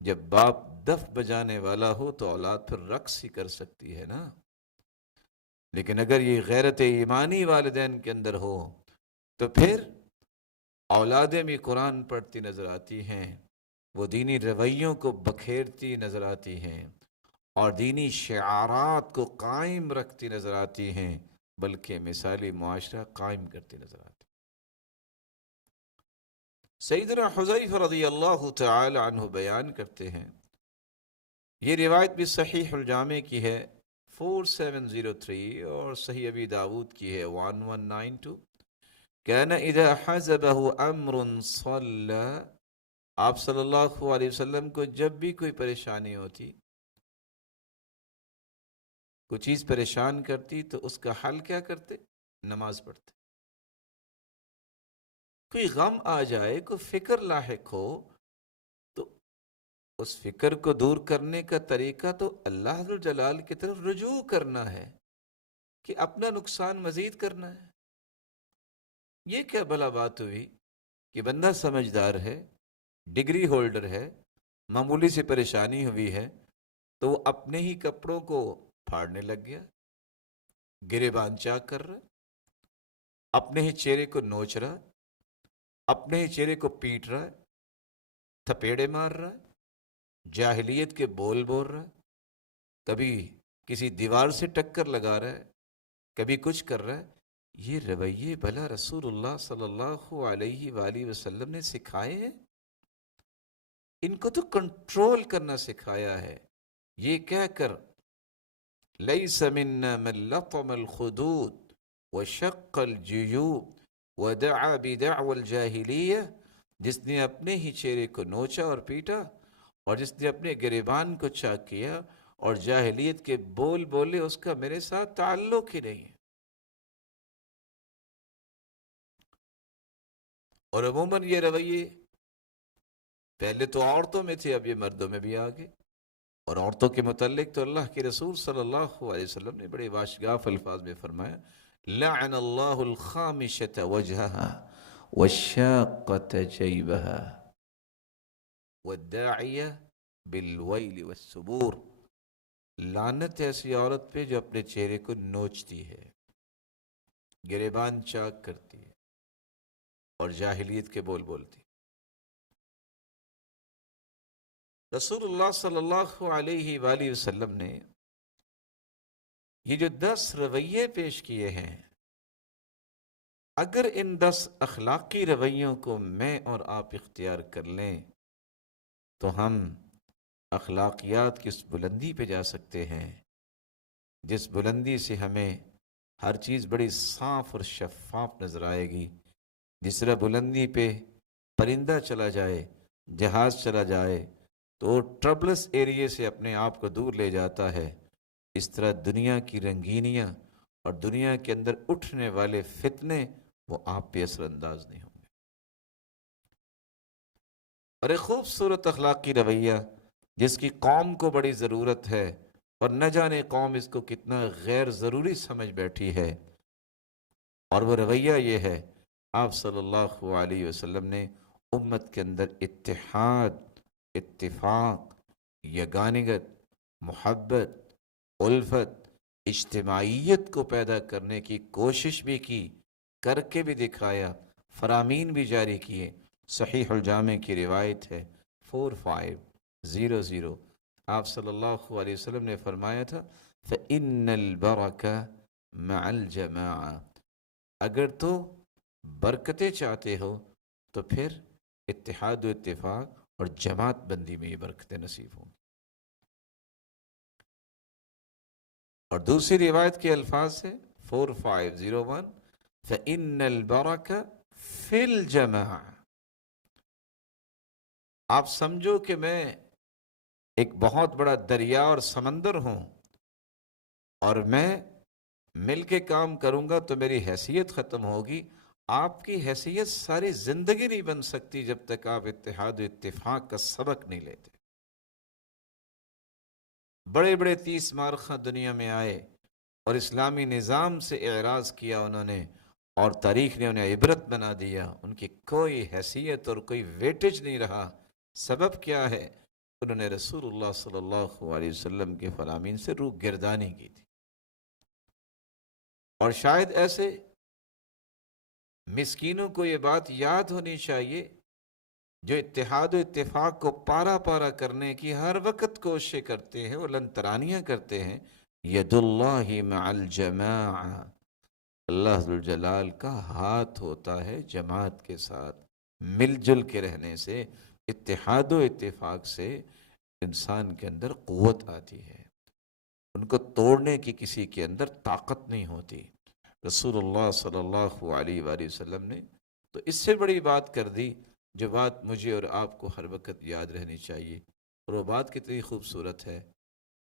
جب باپ دف بجانے والا ہو تو اولاد پھر رقص ہی کر سکتی ہے نا۔ لیکن اگر یہ غیرت ایمانی والدین کے اندر ہو تو پھر اولادیں بھی قرآن پڑھتی نظر آتی ہیں، وہ دینی رویوں کو بکھیرتی نظر آتی ہیں اور دینی شعارات کو قائم رکھتی نظر آتی ہیں، بلکہ مثالی معاشرہ قائم کرتی نظر آتی۔ سیدنا حذیفہ رضی اللہ تعالی عنہ بیان کرتے ہیں، یہ روایت بھی صحیح الجامع کی ہے 4703 اور صحیح ابی داود کی ہے 1192، کان اذا حزبہ امر صلی، آپ صلی اللہ علیہ وسلم کو جب بھی کوئی پریشانی ہوتی، کوئی چیز پریشان کرتی تو اس کا حل کیا کرتے؟ نماز پڑھتے۔ کوئی غم آ جائے، کوئی فکر لاحق ہو تو اس فکر کو دور کرنے کا طریقہ تو اللہ ذو الجلال کی طرف رجوع کرنا ہے کہ اپنا نقصان مزید کرنا ہے۔ یہ کیا بھلا بات ہوئی کہ بندہ سمجھدار ہے، ڈگری ہولڈر ہے، معمولی سی پریشانی ہوئی ہے تو وہ اپنے ہی کپڑوں کو پھاڑنے لگ گیا، گریبان چاک کر رہا ہے، اپنے ہی چہرے کو نوچ رہا ہے، اپنے ہی چہرے کو پیٹ رہا ہے، تھپیڑے مار رہا ہے، جاہلیت کے بول بول رہا ہے، کبھی کسی دیوار سے ٹکر لگا رہا ہے، کبھی کچھ کر رہا ہے۔ یہ رویے بھلا رسول اللہ صلی اللہ علیہ وآلہ وسلم نے سکھائے ہیں؟ ان کو تو کنٹرول کرنا سکھایا ہے۔ یہ کہہ کر لیس منا من لطم الخدود وشق الجیوب ودعا بدعوى الجاہلیہ، جس نے اپنے ہی چہرے کو نوچا اور پیٹا، اور جس نے اپنے گریبان کو چاک کیا اور جاہلیت کے بول بولے، اس کا میرے ساتھ تعلق ہی نہیں ہے۔ اور عموماً یہ رویے پہلے تو عورتوں میں تھے، اب یہ مردوں میں بھی آ گئے۔ اور عورتوں کے متعلق تو اللہ کے رسول صلی اللہ علیہ وسلم نے بڑے واشگاف الفاظ میں فرمایا، لعن اللہ الخامشۃ وجہها والشاقۃ جیبها والداعیہ بالویل والثبور۔ لعنت ہے ایسی عورت پہ جو اپنے چہرے کو نوچتی ہے، گریبان چاک کرتی ہے اور جاہلیت کے بول بولتی ہے۔ رسول اللہ صلی اللہ علیہ وآلہ وسلم نے یہ جو 10 رویے پیش کیے ہیں، اگر ان 10 اخلاقی رویوں کو میں اور آپ اختیار کر لیں تو ہم اخلاقیات کی اس بلندی پہ جا سکتے ہیں جس بلندی سے ہمیں ہر چیز بڑی صاف اور شفاف نظر آئے گی۔ جس طرح بلندی پہ پرندہ چلا جائے، جہاز چلا جائے تو ٹربلس ایریے سے اپنے آپ کو دور لے جاتا ہے، اس طرح دنیا کی رنگینیاں اور دنیا کے اندر اٹھنے والے فتنے وہ آپ پہ اثر انداز نہیں ہوں گے۔ اور ایک خوبصورت اخلاقی رویہ جس کی قوم کو بڑی ضرورت ہے، اور نہ جانے قوم اس کو کتنا غیر ضروری سمجھ بیٹھی ہے، اور وہ رویہ یہ ہے، آپ صلی اللہ علیہ وسلم نے امت کے اندر اتحاد، اتفاق، یگانگت، محبت، الفت، اجتماعیت کو پیدا کرنے کی کوشش بھی کی، کر کے بھی دکھایا، فرامین بھی جاری کیے۔ صحیح الجامع کی روایت ہے 4500، آپ صلی اللہ علیہ وسلم نے فرمایا تھا فَإِنَّ الْبَرَكَ مَعَ الْجَمَاعَةِ، اگر تو برکتیں چاہتے ہو تو پھر اتحاد و اتفاق اور جماعت بندی میں یہ برکتیں نصیب ہوں۔ اور دوسری روایت کے الفاظ سے 4501 فَإِنَّ الْبَرَكَ فِي الْجَمَاعَةِ، آپ سمجھو کہ میں ایک بہت بڑا دریا اور سمندر ہوں، اور میں مل کے کام کروں گا تو میری حیثیت ختم ہوگی۔ آپ کی حیثیت ساری زندگی نہیں بن سکتی جب تک آپ اتحاد و اتفاق کا سبق نہیں لیتے۔ بڑے بڑے 30 مارخہ دنیا میں آئے اور اسلامی نظام سے اعراض کیا انہوں نے، اور تاریخ نے انہیں عبرت بنا دیا، ان کی کوئی حیثیت اور کوئی ویٹیج نہیں رہا۔ سبب کیا ہے؟ انہوں نے رسول اللہ صلی اللہ علیہ وسلم کے فرامین سے روح گردانی کی تھی۔ اور شاید ایسے مسکینوں کو یہ بات یاد ہونی چاہیے جو اتحاد و اتفاق کو پارا پارا کرنے کی ہر وقت کوششیں کرتے ہیں، وہ لن ترانیاں کرتے ہیں۔ ید اللہ مع الجماعہ، اللہ ذوالجلال کا ہاتھ ہوتا ہے جماعت کے ساتھ۔ مل جل کے رہنے سے، اتحاد و اتفاق سے انسان کے اندر قوت آتی ہے، ان کو توڑنے کی کسی کے اندر طاقت نہیں ہوتی۔ رسول اللہ صلی اللہ علیہ وآلہ وسلم نے تو اس سے بڑی بات کر دی، جو بات مجھے اور آپ کو ہر وقت یاد رہنی چاہیے، اور وہ بات کتنی خوبصورت ہے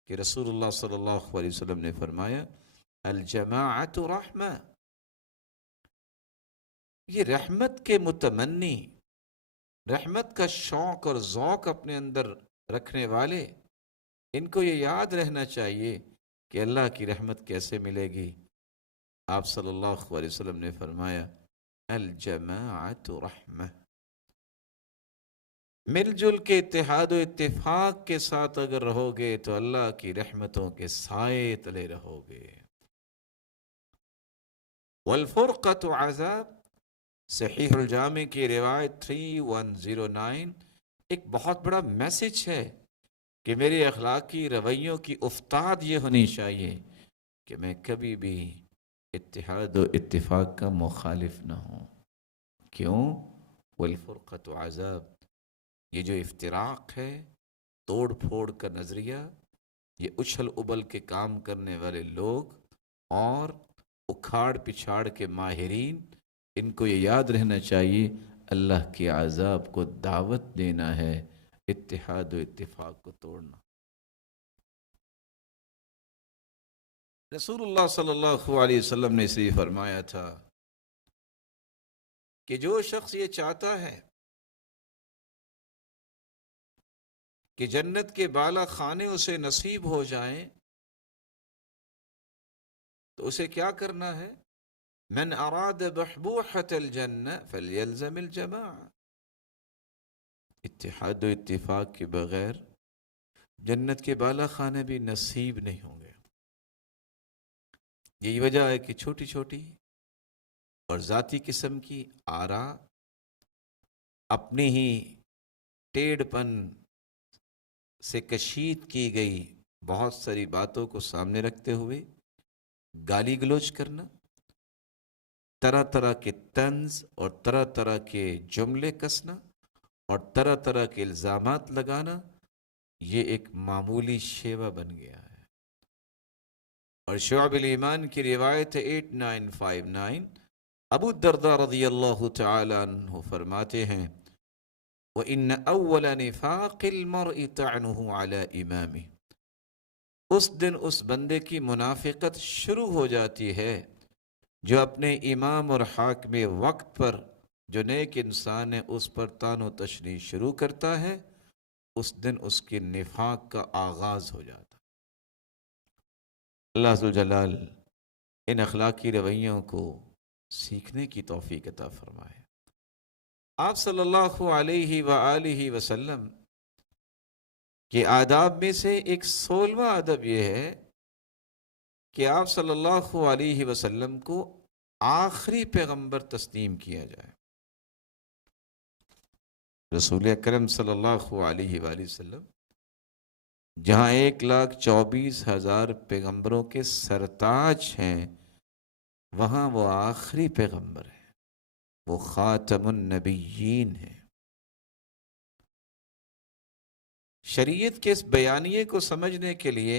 کہ رسول اللہ صلی اللہ علیہ وسلم نے فرمایا الجماعت رحمہ، یہ رحمت کے متمنی، رحمت کا شوق اور ذوق اپنے اندر رکھنے والے، ان کو یہ یاد رہنا چاہیے کہ اللہ کی رحمت کیسے ملے گی۔ آپ صلی اللہ علیہ وسلم نے فرمایا الجماعت رحمہ، مل جل کے اتحاد و اتفاق کے ساتھ اگر رہو گے تو اللہ کی رحمتوں کے سائے تلے رہو گے. والفرقۃ عذاب، صحیح الجامع کی روایت 3109. ایک بہت بڑا میسج ہے کہ میرے اخلاقی رویوں کی افتاد یہ ہونی چاہیے کہ میں کبھی بھی اتحاد و اتفاق کا مخالف نہ ہوں. کیوں؟ والفرقۃ عذاب، یہ جو افتراق ہے، توڑ پھوڑ کا نظریہ، یہ اچھل ابل کے کام کرنے والے لوگ اور اکھاڑ پچھاڑ کے ماہرین، ان کو یہ یاد رہنا چاہیے اللہ کے عذاب کو دعوت دینا ہے، اتحاد و اتفاق کو توڑنا. رسول اللہ صلی اللہ علیہ وسلم نے اس لیے فرمایا تھا کہ جو شخص یہ چاہتا ہے کہ جنت کے بالا خانے اسے نصیب ہو جائیں تو اسے کیا کرنا ہے؟ من اراد بحبوحة الجنہ فلیلزم الجماعہ. اتحاد و اتفاق کے بغیر جنت کے بالا خانے بھی نصیب نہیں ہوں گے. یہی وجہ ہے کہ چھوٹی چھوٹی اور ذاتی قسم کی آرا، اپنی ہی ٹیڑھ پن سے کشید کی گئی بہت ساری باتوں کو سامنے رکھتے ہوئے گالی گلوچ کرنا، طرح طرح کے طنز اور طرح طرح کے جملے کسنا اور طرح طرح کے الزامات لگانا، یہ ایک معمولی شیوہ بن گیا ہے. اور شعب الایمان کی روایت 8959، ابو الدرداء رضی اللہ تعالی عنہ فرماتے ہیں وَإِنَّ أَوَّلَ نِفَاقِ الْمَرْءِ طَعْنُهُ عَلَى إِمَامِهِ، اس دن اس بندے کی منافقت شروع ہو جاتی ہے جو اپنے امام اور حاکم وقت پر، جو نیک انسان ہے، اس پر طعن و تشنیع شروع کرتا ہے، اس دن اس کے نفاق کا آغاز ہو جاتا. اللہ عز و جلال ان اخلاقی رویوں کو سیکھنے کی توفیق عطا فرمائے. آپ صلی اللہ علیہ وآلہ وسلم کے آداب میں سے ایک 16واں ادب یہ ہے کہ آپ صلی اللہ علیہ وسلم کو آخری پیغمبر تسلیم کیا جائے. رسول اکرم صلی اللہ علیہ وآلہ وسلم جہاں 1,24,000 پیغمبروں کے سرتاج ہیں، وہاں وہ آخری پیغمبر ہیں، وہ خاتم النبیین ہیں. شریعت کے اس بیانیے کو سمجھنے کے لیے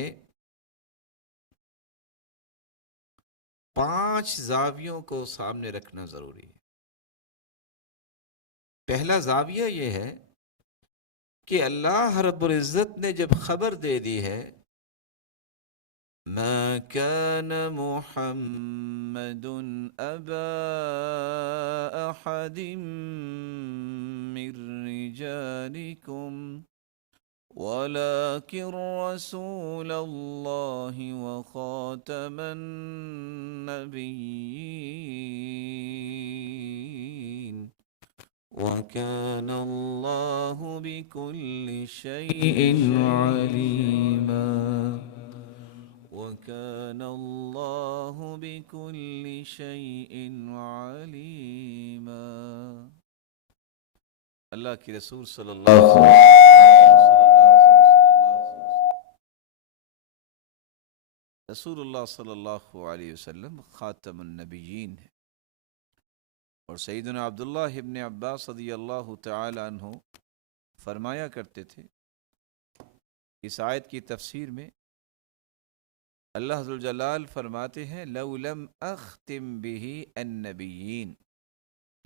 5 زاویوں کو سامنے رکھنا ضروری ہے. پہلا زاویہ یہ ہے کہ اللہ رب العزت نے جب خبر دے دی ہے ما كان محمد ابا احد من رجالكم ولكن رسول الله وخاتم النبيين وكان الله بكل شيء عليما وكان الله بكل شيء عليما. اللہ کی رسول صلی اللہ علیہ رسول اللہ صلی اللہ علیہ وسلم خاتم النبیین ہے. اور سیدنا عبداللہ ابن عباس رضی اللہ تعالی عنہ فرمایا کرتے تھے اس آیت کی تفسیر میں، اللہ ذو الجلال فرماتے ہیں لَوْ لَمْ أَخْتِمْ بِهِ النَّبِيِّينَ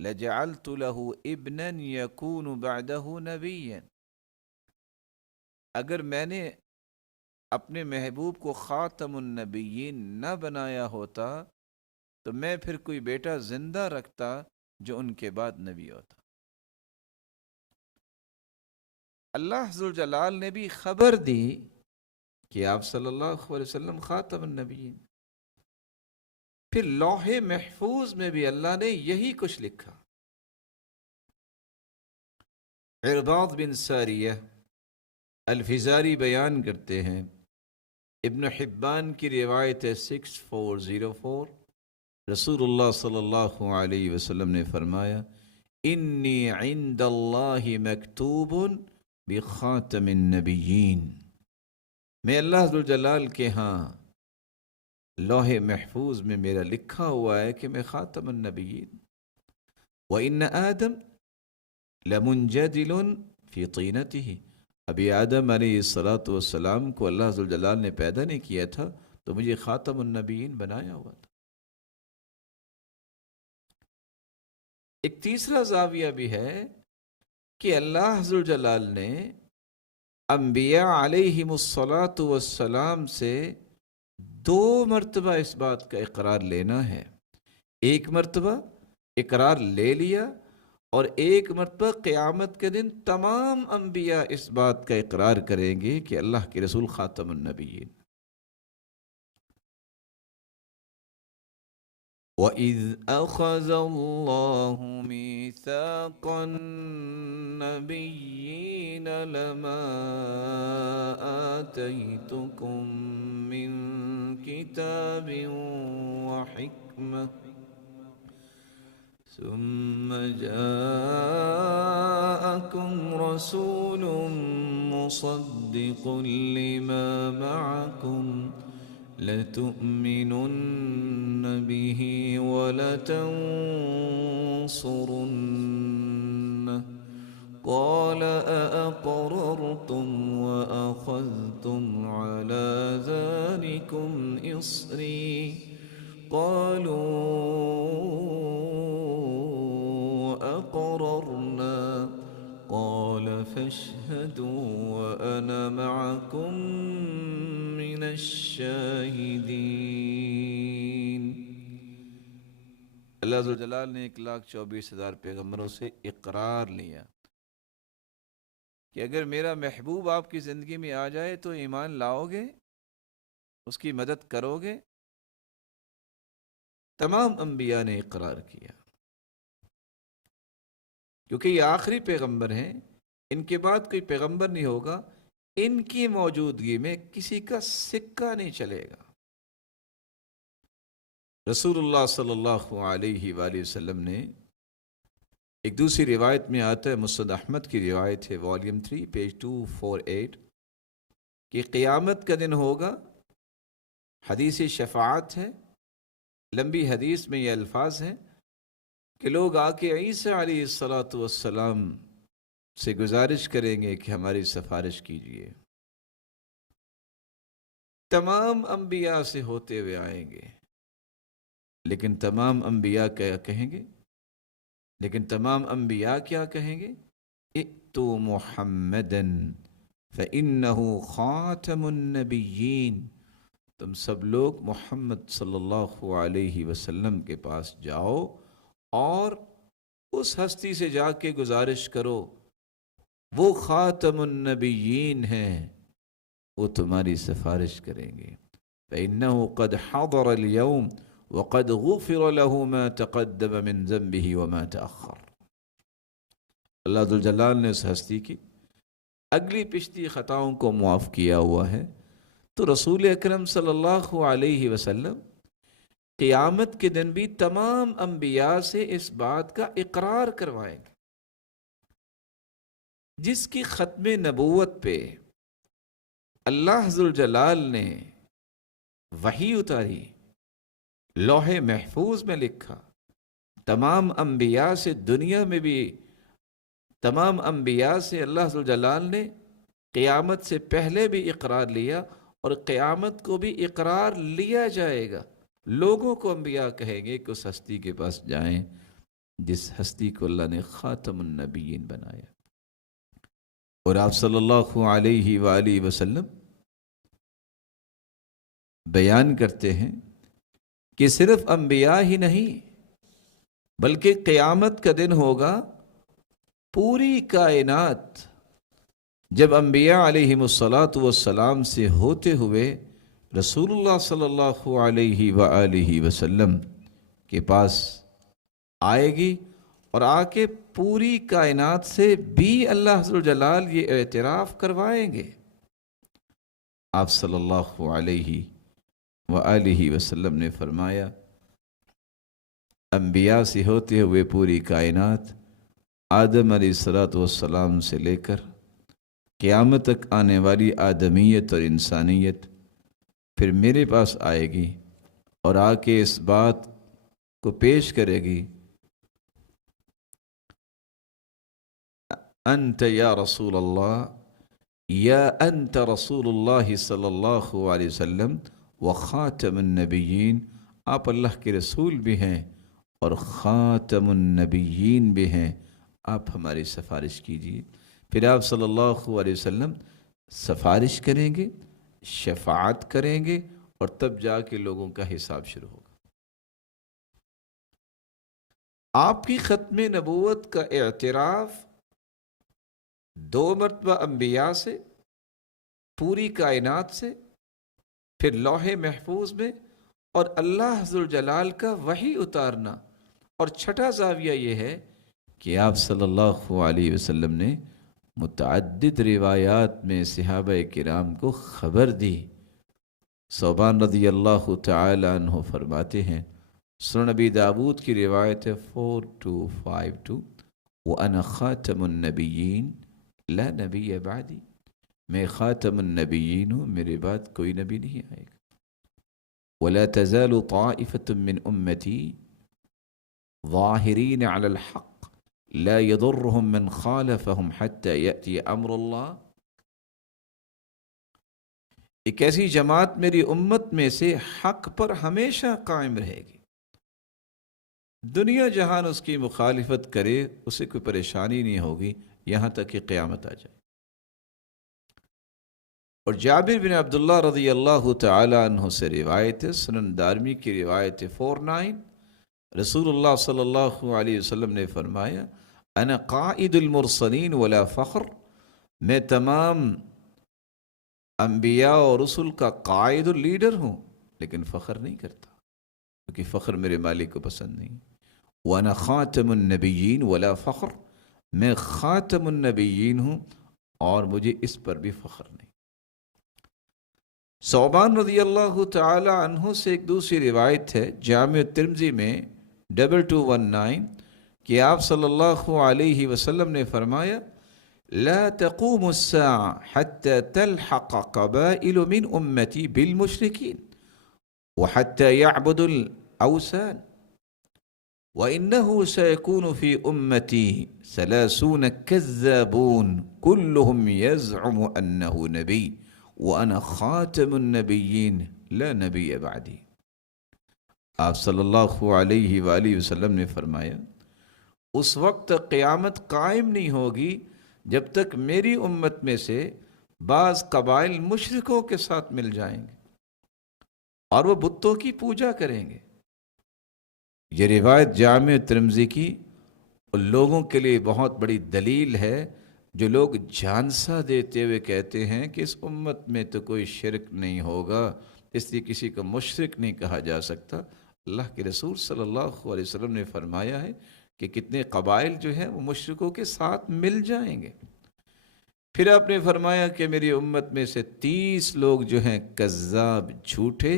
لَجَعَلْتُ لَهُ ابْنًا يَكُونُ بَعْدَهُ نَبِيًّا. اگر میں نے اپنے محبوب کو خاتم النبیین نہ بنایا ہوتا تو میں پھر کوئی بیٹا زندہ رکھتا جو ان کے بعد نبی ہوتا. اللہ ذو الجلال نے بھی خبر دی کہ آپ صلی اللہ علیہ وسلم خاتم النبیین. پھر لوح محفوظ میں بھی اللہ نے یہی کچھ لکھا. عرباض بن ساریہ الفزاری بیان کرتے ہیں، ابن حبان کی روایت ہے 6404، رسول اللہ صلی اللہ علیہ وسلم نے فرمایا، انی عند اللہ مکتوب بخاتم النبیین، میں اللہ ذوالجلال کے ہاں لوح محفوظ میں میرا لکھا ہوا ہے کہ میں خاتم النبیین، وَإِنَّ آدم لَمُنْجَدِلٌ فِي طِينَتِهِ، ابھی آدم علیہ السلام کو اللہ ذوالجلال نے پیدا نہیں کیا تھا تو مجھے خاتم النبیین بنایا ہوا تھا۔ ایک تیسرا زاویہ بھی ہے کہ اللہ ذوالجلال نے انبیاء علیہم السلام سے 2 مرتبہ اس بات کا اقرار لینا ہے، ایک مرتبہ اقرار لے لیا اور ایک مرتبہ قیامت کے دن تمام انبیاء اس بات کا اقرار کریں گے کہ اللہ کے رسول خاتم النبیین۔ وَإِذْ أَخَذَ اللَّهُ مِيثَاقَ النَّبِيِّينَ لَمَا آتَيْتُكُم مِّن كِتَابٍ وَحِكْمَةٍ ثُمَّ جَاءَكُمْ رَسُولٌ مُصَدِّقٌ لِّمَا مَعَكُمْ لَتُؤْمِنُنَّ بِهِ وَلَتَنصُرُنَّهُ قَالَ أَأَقْرَرْتُمْ وَأَخَذْتُمْ عَلَى ذَلِكُمْ إِصْرِي قَالُوا أَقْرَرْنَا قَالَ فَاشْهَدُوا وَأَنَا مَعَكُمْ مِنَ الشَّاهِدِينَ۔ اللہ ذوالجلال نے 1,24,000 پیغمبروں سے اقرار لیا کہ اگر میرا محبوب آپ کی زندگی میں آ جائے تو ایمان لاؤ گے، اس کی مدد کرو گے۔ تمام انبیاء نے اقرار کیا کیونکہ یہ آخری پیغمبر ہیں، ان کے بعد کوئی پیغمبر نہیں ہوگا، ان کی موجودگی میں کسی کا سکہ نہیں چلے گا۔ رسول اللہ صلی اللہ علیہ وآلہ وسلم نے ایک دوسری روایت میں آتا ہے، مسند احمد کی روایت ہے، والیوم 3 پیج 248، کہ قیامت کا دن ہوگا، حدیث شفاعت ہے، لمبی حدیث میں یہ الفاظ ہیں کہ لوگ آ کے عیسیٰ علیہ السلام سے گزارش کریں گے کہ ہماری سفارش کیجیے۔ تمام انبیاء سے ہوتے ہوئے آئیں گے، لیکن تمام انبیاء کیا کہیں گے؟ ائتوا محمدا فإنہ خاتم النبیین، تم سب لوگ محمد صلی اللہ علیہ وسلم کے پاس جاؤ اور اس ہستی سے جا کے گزارش کرو، وہ خاتم النبیین ہیں، وہ تمہاری سفارش کریں گے۔ فإنہ قد حضر اليوم وقد غفر له ما تقدم من ذنبه وما تأخر۔ اللہ ذوالجلال نے اس ہستی کی اگلی پچھلی خطاؤں کو معاف کیا ہوا ہے، تو رسول اکرم صلی اللہ علیہ وسلم قیامت کے دن بھی تمام انبیاء سے اس بات کا اقرار کروائیں گے۔ جس کی ختم نبوت پہ اللہ ذوالجلال نے وحی اتاری، لوح محفوظ میں لکھا، تمام انبیاء سے دنیا میں بھی تمام انبیاء سے اللہ ذوالجلال نے قیامت سے پہلے بھی اقرار لیا اور قیامت کو بھی اقرار لیا جائے گا۔ لوگوں کو انبیاء کہیں گے کہ اس ہستی کے پاس جائیں جس ہستی کو اللہ نے خاتم النبیین بنایا۔ اور آپ صلی اللہ علیہ وآلہ وسلم بیان کرتے ہیں کہ صرف انبیاء ہی نہیں بلکہ قیامت کا دن ہوگا، پوری کائنات جب انبیاء علیہم السلام سے ہوتے ہوئے رسول اللہ صلی اللہ علیہ وآلہ وسلم کے پاس آئے گی اور آ کے پوری کائنات سے بھی اللہ ذو الجلال یہ اعتراف کروائیں گے۔ آپ صلی اللہ علیہ وآلہ وسلم نے فرمایا انبیاء سے ہوتے ہوئے پوری کائنات آدم علیہ الصلوۃ والسلام سے لے کر قیامت تک آنے والی آدمیت اور انسانیت پھر میرے پاس آئے گی اور آ کے اس بات کو پیش کرے گی، انت یا رسول اللہ، یا انت رسول اللہ صلی اللہ علیہ وسلم وخاتم النبیین، آپ اللہ کے رسول بھی ہیں اور خاتم النبیین بھی ہیں، آپ ہماری سفارش کیجیے۔ پھر آپ صلی اللہ علیہ وسلم سفارش کریں گے، شفاعت کریں گے، اور تب جا کے لوگوں کا حساب شروع ہوگا۔ آپ کی ختم نبوت کا اعتراف 2 مرتبہ انبیاء سے، پوری کائنات سے، پھر لوح محفوظ میں، اور اللہ ذوالجلال کا وحی اتارنا، اور چھٹا زاویہ یہ ہے کہ آپ صلی اللہ علیہ وسلم نے متعدد روایات میں صحابہ کرام کو خبر دی۔ ثوبان رضی اللہ تعالی عنہ فرماتے ہیں، سنن نبی داود کی روایت ہے 4252، وَأَنَا خَاتَمُ النَّبِيِّينَ لا نبی بعدی، میں خاتم النبیین ہوں، میرے بعد کوئی نبی نہیں آئے گا۔ وَلَا تَزَالُ طَائِفَةٌ مِّنْ أُمَّتِي ظَاهِرِينَ عَلَى الْحَقِّ لَا يَضُرُّهُمْ مَنْ خَالَفَهُمْ حَتَّى يَأْتِيَ أَمْرُ اللَّهِ، ایک ایسی جماعت میری امت میں سے حق پر ہمیشہ قائم رہے گی، دنیا جہان اس کی مخالفت کرے اسے کوئی پریشانی نہیں ہوگی یہاں تک کہ قیامت آ جائے۔ اور جابر بن عبداللہ رضی اللہ تعالی عنہ سے روایت ہے، سنن دارمی کی روایت 49، رسول اللہ صلی اللہ علیہ وسلم نے فرمایا انا قائد المرسلین ولا فخر، میں تمام انبیاء اور رسل کا قائد اور لیڈر ہوں، لیکن فخر نہیں کرتا، کیونکہ فخر میرے مالک کو پسند نہیں۔ وانا خاتم النبیین ولا فخر، میں خاتم النبیین ہوں اور مجھے اس پر بھی فخر نہیں۔ ثوبان رضی اللہ تعالی عنہ سے ایک دوسری روایت ہے جامع ترمذی میں 2219 کہ آپ صلی اللہ علیہ وسلم نے فرمایا لا تقوم الساعة حتى تلحق قبائل من امتی بالمشرکین وحتى يعبدوا الاوثان وانه سيكون في امتی 30 كذابون كلهم يزعم انه نبی وَأَنَا خَاتَمُ النَّبِيِّينَ لَا نَبِيَّ بَعْدِي۔ آپ صلی اللہ علیہ وآلہ وسلم نے فرمایا اس وقت قیامت قائم نہیں ہوگی جب تک میری امت میں سے بعض قبائل مشرکوں کے ساتھ مل جائیں گے اور وہ بتوں کی پوجا کریں گے۔ یہ روایت جامع ترمذی کی لوگوں کے لیے بہت بڑی دلیل ہے جو لوگ جھانسا دیتے ہوئے کہتے ہیں کہ اس امت میں تو کوئی شرک نہیں ہوگا، اس لیے کسی کو مشرک نہیں کہا جا سکتا۔ اللہ کے رسول صلی اللہ علیہ وسلم نے فرمایا ہے کہ کتنے قبائل جو ہیں وہ مشرکوں کے ساتھ مل جائیں گے۔ پھر آپ نے فرمایا کہ میری امت میں سے 30 لوگ جو ہیں کذاب جھوٹے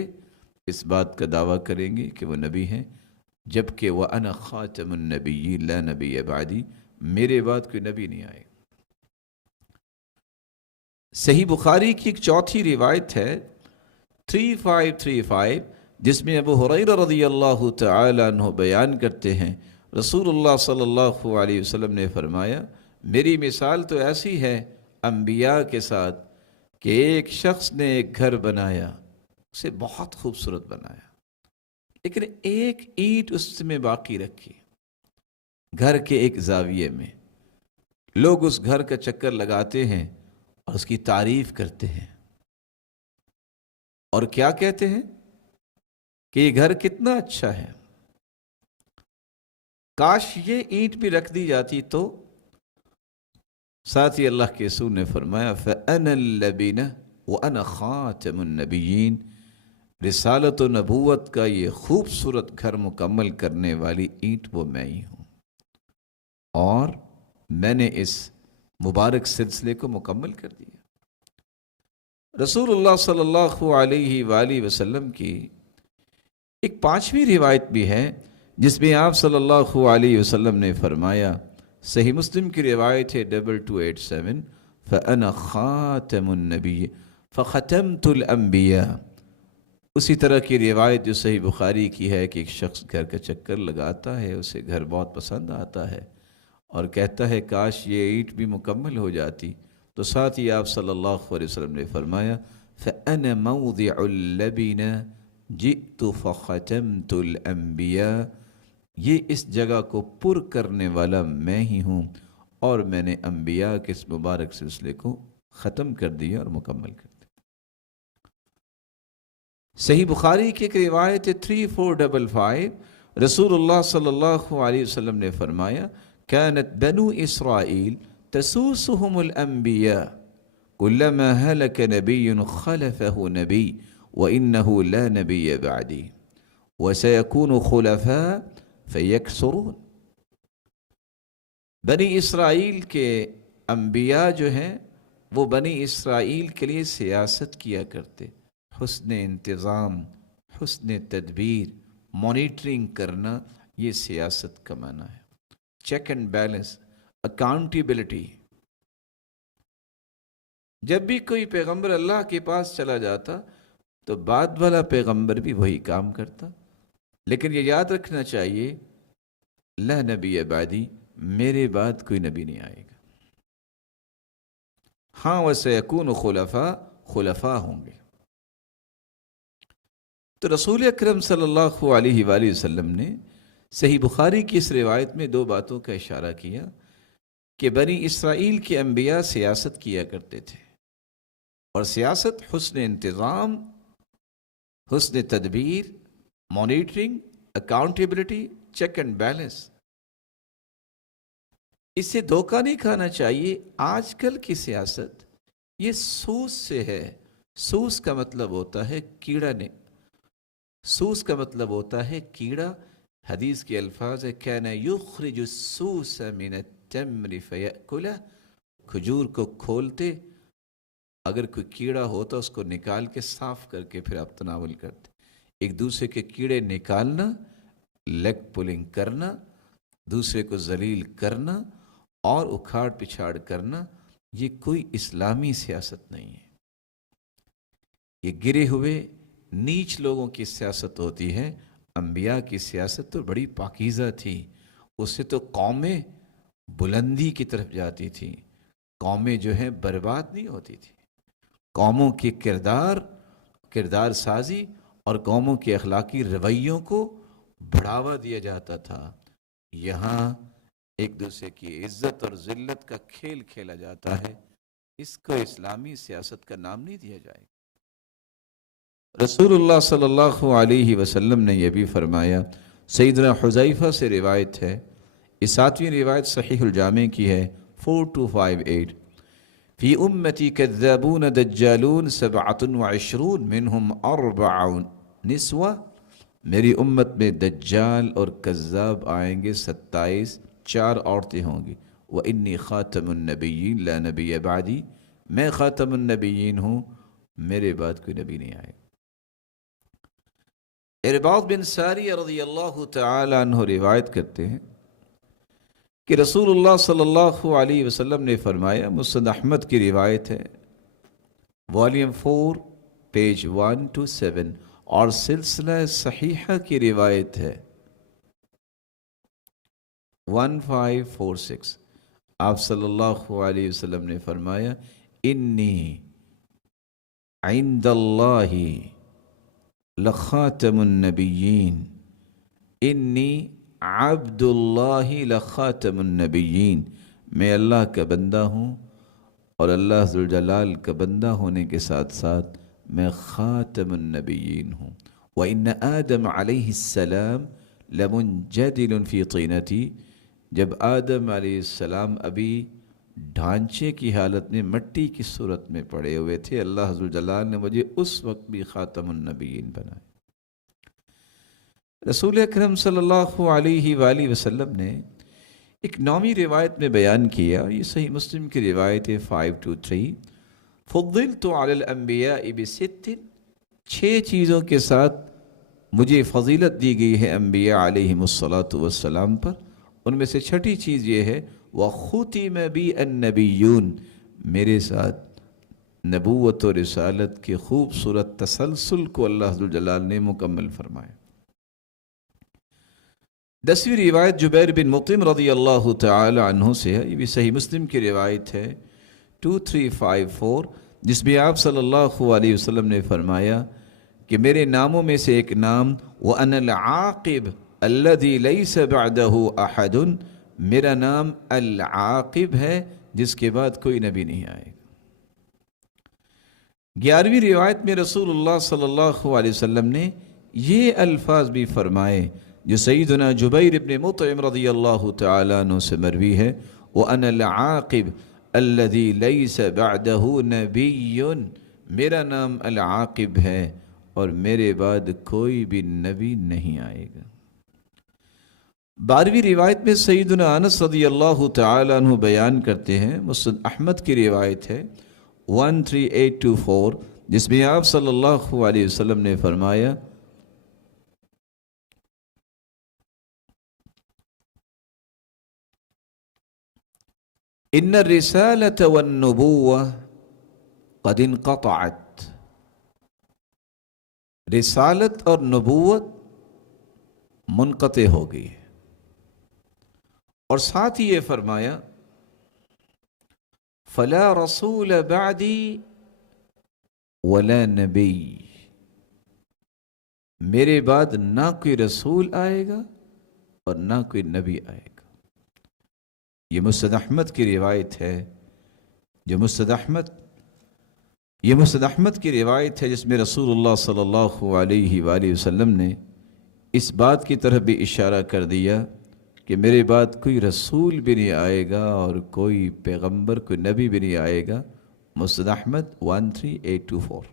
اس بات کا دعویٰ کریں گے کہ وہ نبی ہیں، جبکہ وَأَنَا خَاتَمُ النَّبِيِّينَ لَا نَبِيَّ بَعْدِي، میرے بعد کوئی نبی نہیں آئے۔ صحیح بخاری کی ایک چوتھی روایت ہے 3535 جس میں ابو ہریرہ رضی اللہ تعالی عنہ بیان کرتے ہیں رسول اللہ صلی اللہ علیہ وسلم نے فرمایا میری مثال تو ایسی ہے انبیاء کے ساتھ کہ ایک شخص نے ایک گھر بنایا، اسے بہت خوبصورت بنایا، لیکن ایک اینٹ اس میں باقی رکھی گھر کے ایک زاویے میں۔ لوگ اس گھر کا چکر لگاتے ہیں اور اس کی تعریف کرتے ہیں، اور کیا کہتے ہیں کہ یہ گھر کتنا اچھا ہے، کاش یہ اینٹ بھی رکھ دی جاتی تو۔ ساتھ ہی اللہ کے رسول نے فرمایا فَأَنَا اللَّبِينَ وَأَنَا خَاتَمُ النَّبِيِّينَ، رسالت و نبوت کا یہ خوبصورت گھر مکمل کرنے والی اینٹ وہ میں ہی ہوں۔ اور میں نے اس مبارک سلسلے کو مکمل کر دیا۔ رسول اللہ صلی اللہ علیہ وآلہ وسلم کی ایک 5ویں روایت بھی ہے جس میں آپ صلی اللہ علیہ وسلم نے فرمایا، صحیح مسلم کی روایت ہے 2287، فَأَنَا خَاتَمُ النَّبِيِّ فَخَتَمْتُ الْأَنْبِيَاءَ۔ اسی طرح کی روایت جو صحیح بخاری کی ہے کہ ایک شخص گھر کا چکر لگاتا ہے، اسے گھر بہت پسند آتا ہے اور کہتا ہے کاش یہ اینٹ بھی مکمل ہو جاتی، تو ساتھ ہی آپ صلی اللہ علیہ وسلم نے فرمایا فَأَنَا مَوْضِعُ اللَّبِنَ جِئْتُ فَخَتَمْتُ الْأَنْبِيَاءَ، یہ اس جگہ کو پر کرنے والا میں ہی ہوں اور میں نے انبیاء کے اس مبارک سلسلے کو ختم کر دیا اور مکمل کر دیا۔ صحیح بخاری کی ایک روایت 3455، رسول اللہ صلی اللہ علیہ وسلم نے فرمایا كانت بنو اسرائیل تسوسهم الانبیاء كلما هلك نبي خلفه نبي وانه لا نبي بعدي وسيكون خلفاء فيكثرون۔ بنی اسرائیل کے انبیاء جو ہیں وہ بنی اسرائیل کے لیے سیاست کیا کرتے، حسن انتظام، حسن تدبیر، مانیٹرنگ کرنا، یہ سیاست کا معنی ہے۔ Check and balance, accountability. جب بھی کوئی پیغمبر اللہ کے پاس چلا جاتا تو بعد والا پیغمبر بھی وہی کام کرتا، لیکن یہ یاد رکھنا چاہیے لا نبی بعدی، میرے بعد کوئی نبی نہیں آئے گا۔ ہاں وسیکون خلفاء، خلفاء ہوں گے۔ تو رسول اکرم صلی اللہ علیہ وآلہ وسلم نے صحیح بخاری کی اس روایت میں 2 باتوں کا اشارہ کیا کہ بنی اسرائیل کے انبیاء سیاست کیا کرتے تھے، اور سیاست حسن انتظام، حسن تدبیر، monitoring, accountability, check and balance. اس سے دھوکہ نہیں کھانا چاہیے۔ آج کل کی سیاست یہ سوس سے ہے۔ سوس کا مطلب ہوتا ہے کیڑا نے، سوس کا مطلب ہوتا ہے کیڑا۔ حدیث کے الفاظ ہے کان یخرج السوس من التمر فیأکلہ، کھجور کو کھولتے، اگر کوئی کیڑا ہوتا اس کو نکال کے صاف کر کے پھر آپ تناول کرتے۔ ایک دوسرے کے کیڑے نکالنا، لیگ پولنگ کرنا، دوسرے کو ذلیل کرنا اور اکھاڑ پچھاڑ کرنا، یہ کوئی اسلامی سیاست نہیں ہے۔ یہ گرے ہوئے نیچ لوگوں کی سیاست ہوتی ہے۔ انبیاء کی سیاست تو بڑی پاکیزہ تھی، اس سے تو قومیں بلندی کی طرف جاتی تھی، قومیں جو ہیں برباد نہیں ہوتی تھی۔ قوموں کے کردار سازی اور قوموں کے اخلاقی رویوں کو بڑھاوا دیا جاتا تھا۔ یہاں ایک دوسرے کی عزت اور ذلت کا کھیل کھیلا جاتا ہے، اس کو اسلامی سیاست کا نام نہیں دیا جائے گا۔ رسول اللہ صلی اللہ علیہ وسلم نے یہ بھی فرمایا، سیدنا حذیفہ سے روایت ہے، اس 7ویں روایت صحیح الجامع کی ہے 4258، فی امتی کذابون دجالون 27 منہم 4 نسوہ، میری امت میں دجال اور کذاب آئیں گے 27، 4 عورتیں ہوں گی۔ وَإِنِّي خَاتَمُ النَّبِيِّينَ لَا نَبِيَّ بَعْدِي، میں خاتم النبیین ہوں، میرے بعد کوئی نبی نہیں آئے۔ ارباض بن ساریہ رضی اللہ تعالی عنہ روایت کرتے ہیں کہ رسول اللہ صلی اللہ علیہ وسلم نے فرمایا، مسند احمد کی روایت ہے، والیوم 4 پیج 127، اور سلسلہ صحیحہ کی روایت ہے 1546، آپ صلی اللہ علیہ وسلم نے فرمایا، انی عند اللہ لخاتم النبیین، انی عبد اللہ لخاتم النبیین، میں اللہ کا بندہ ہوں اور اللہ ذوالجلال کا بندہ ہونے کے ساتھ ساتھ میں خاتم النبیین ہوں۔ وَإِنَّ آدم علیہ السلام لَمُنْجَدِلٌ فِي طِينَتِي، جب آدم علیہ السلام ابھی ڈھانچے کی حالت میں مٹی کی صورت میں پڑے ہوئے تھے، اللہ ذوالجلال نے مجھے اس وقت بھی خاتم النبیین بنایا۔ رسول اکرم صلی اللہ علیہ وآلہ وسلم نے ایک نومی روایت میں بیان کیا، یہ صحیح مسلم کی روایت ہے 523، فضلت علی الانبیاء بست، 6 چیزوں کے ساتھ مجھے فضیلت دی گئی ہے انبیاء علیہم الصلاۃ والسلام پر. ان میں سے چھٹی چیز یہ ہے وَخُتِمَ بِي النَّبِيُّونَ، میرے ساتھ نبوت و رسالت کے خوبصورت تسلسل کو اللہ ذو الجلال نے مکمل فرمایا. 10ویں روایت جبیر بن مطعم رضی اللہ تعالی عنہ سے ہے، یہ بھی صحیح مسلم کی روایت ہے 2354، جس میں آپ صلی اللہ علیہ وسلم نے فرمایا کہ میرے ناموں میں سے ایک نام وَأَنَا الْعَاقِبُ الَّذِي لَيْسَ بَعْدَهُ أَحَدٌ، میرا نام العاقب ہے جس کے بعد کوئی نبی نہیں آئے گا. 11ویں روایت میں رسول اللہ صلی اللہ علیہ وسلم نے یہ الفاظ بھی فرمائے جو سیدنا جبیر بن مطعم رضی اللہ تعالیٰ عنہ سے مروی ہے، وَأَنَا الْعَاقِبُ الَّذِي لَيْسَ بَعْدَهُ نَبِيٌّ، میرا نام العاقب ہے اور میرے بعد کوئی بھی نبی نہیں آئے گا. 12ویں روایت میں سیدنا انس رضی اللہ تعالیٰ عنہ بیان کرتے ہیں، مسند احمد کی روایت ہے 13824، جس میں آپ صلی اللہ علیہ وسلم نے فرمایا ان الرسالة والنبوة قد انقطعت، رسالت اور نبوت منقطع ہو گئی ہے. اور ساتھ ہی یہ فرمایا فلا رسول بعدی ولا نبی، میرے بعد نہ کوئی رسول آئے گا اور نہ کوئی نبی آئے گا. یہ مسند احمد کی روایت ہے، یہ مسند احمد کی روایت ہے جس میں رسول اللہ صلی اللہ علیہ وآلہ وسلم نے اس بات کی طرف بھی اشارہ کر دیا کہ میرے بعد کوئی رسول بھی نہیں آئے گا اور کوئی پیغمبر، کوئی نبی بھی نہیں آئے گا. مسند احمد 13824.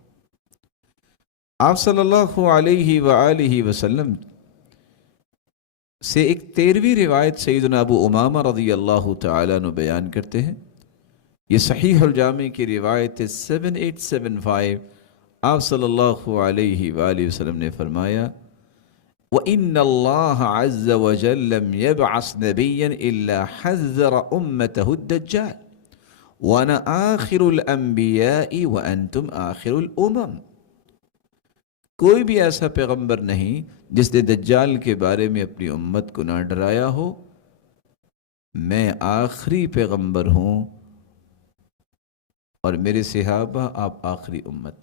آپ صلی اللہ علیہ وآلہ وسلم سے ایک 13ویں روایت سیدنا ابو امامہ رضی اللہ تعالیٰ عنہ بیان کرتے ہیں، یہ صحیح الجامع کی روایت 7875. آپ صلی اللہ علیہ وآلہ وسلم نے فرمایا وَإِنَّ اللَّهَ عَزَّ وَجَلَّ لَمْ يَبْعَثْ نَبِيًّا إِلَّا حَذَّرَ أُمَّتَهُ الدَّجَّالَ وَأَنَا آخِرُ الْأَنْبِيَاءِ وَأَنْتُمْ آخِرُ الْأُمَمِ، کوئی بھی ایسا پیغمبر نہیں جس نے دجال کے بارے میں اپنی امت کو نہ ڈرایا ہو. میں آخری پیغمبر ہوں اور میرے صحابہ آپ آخری امت.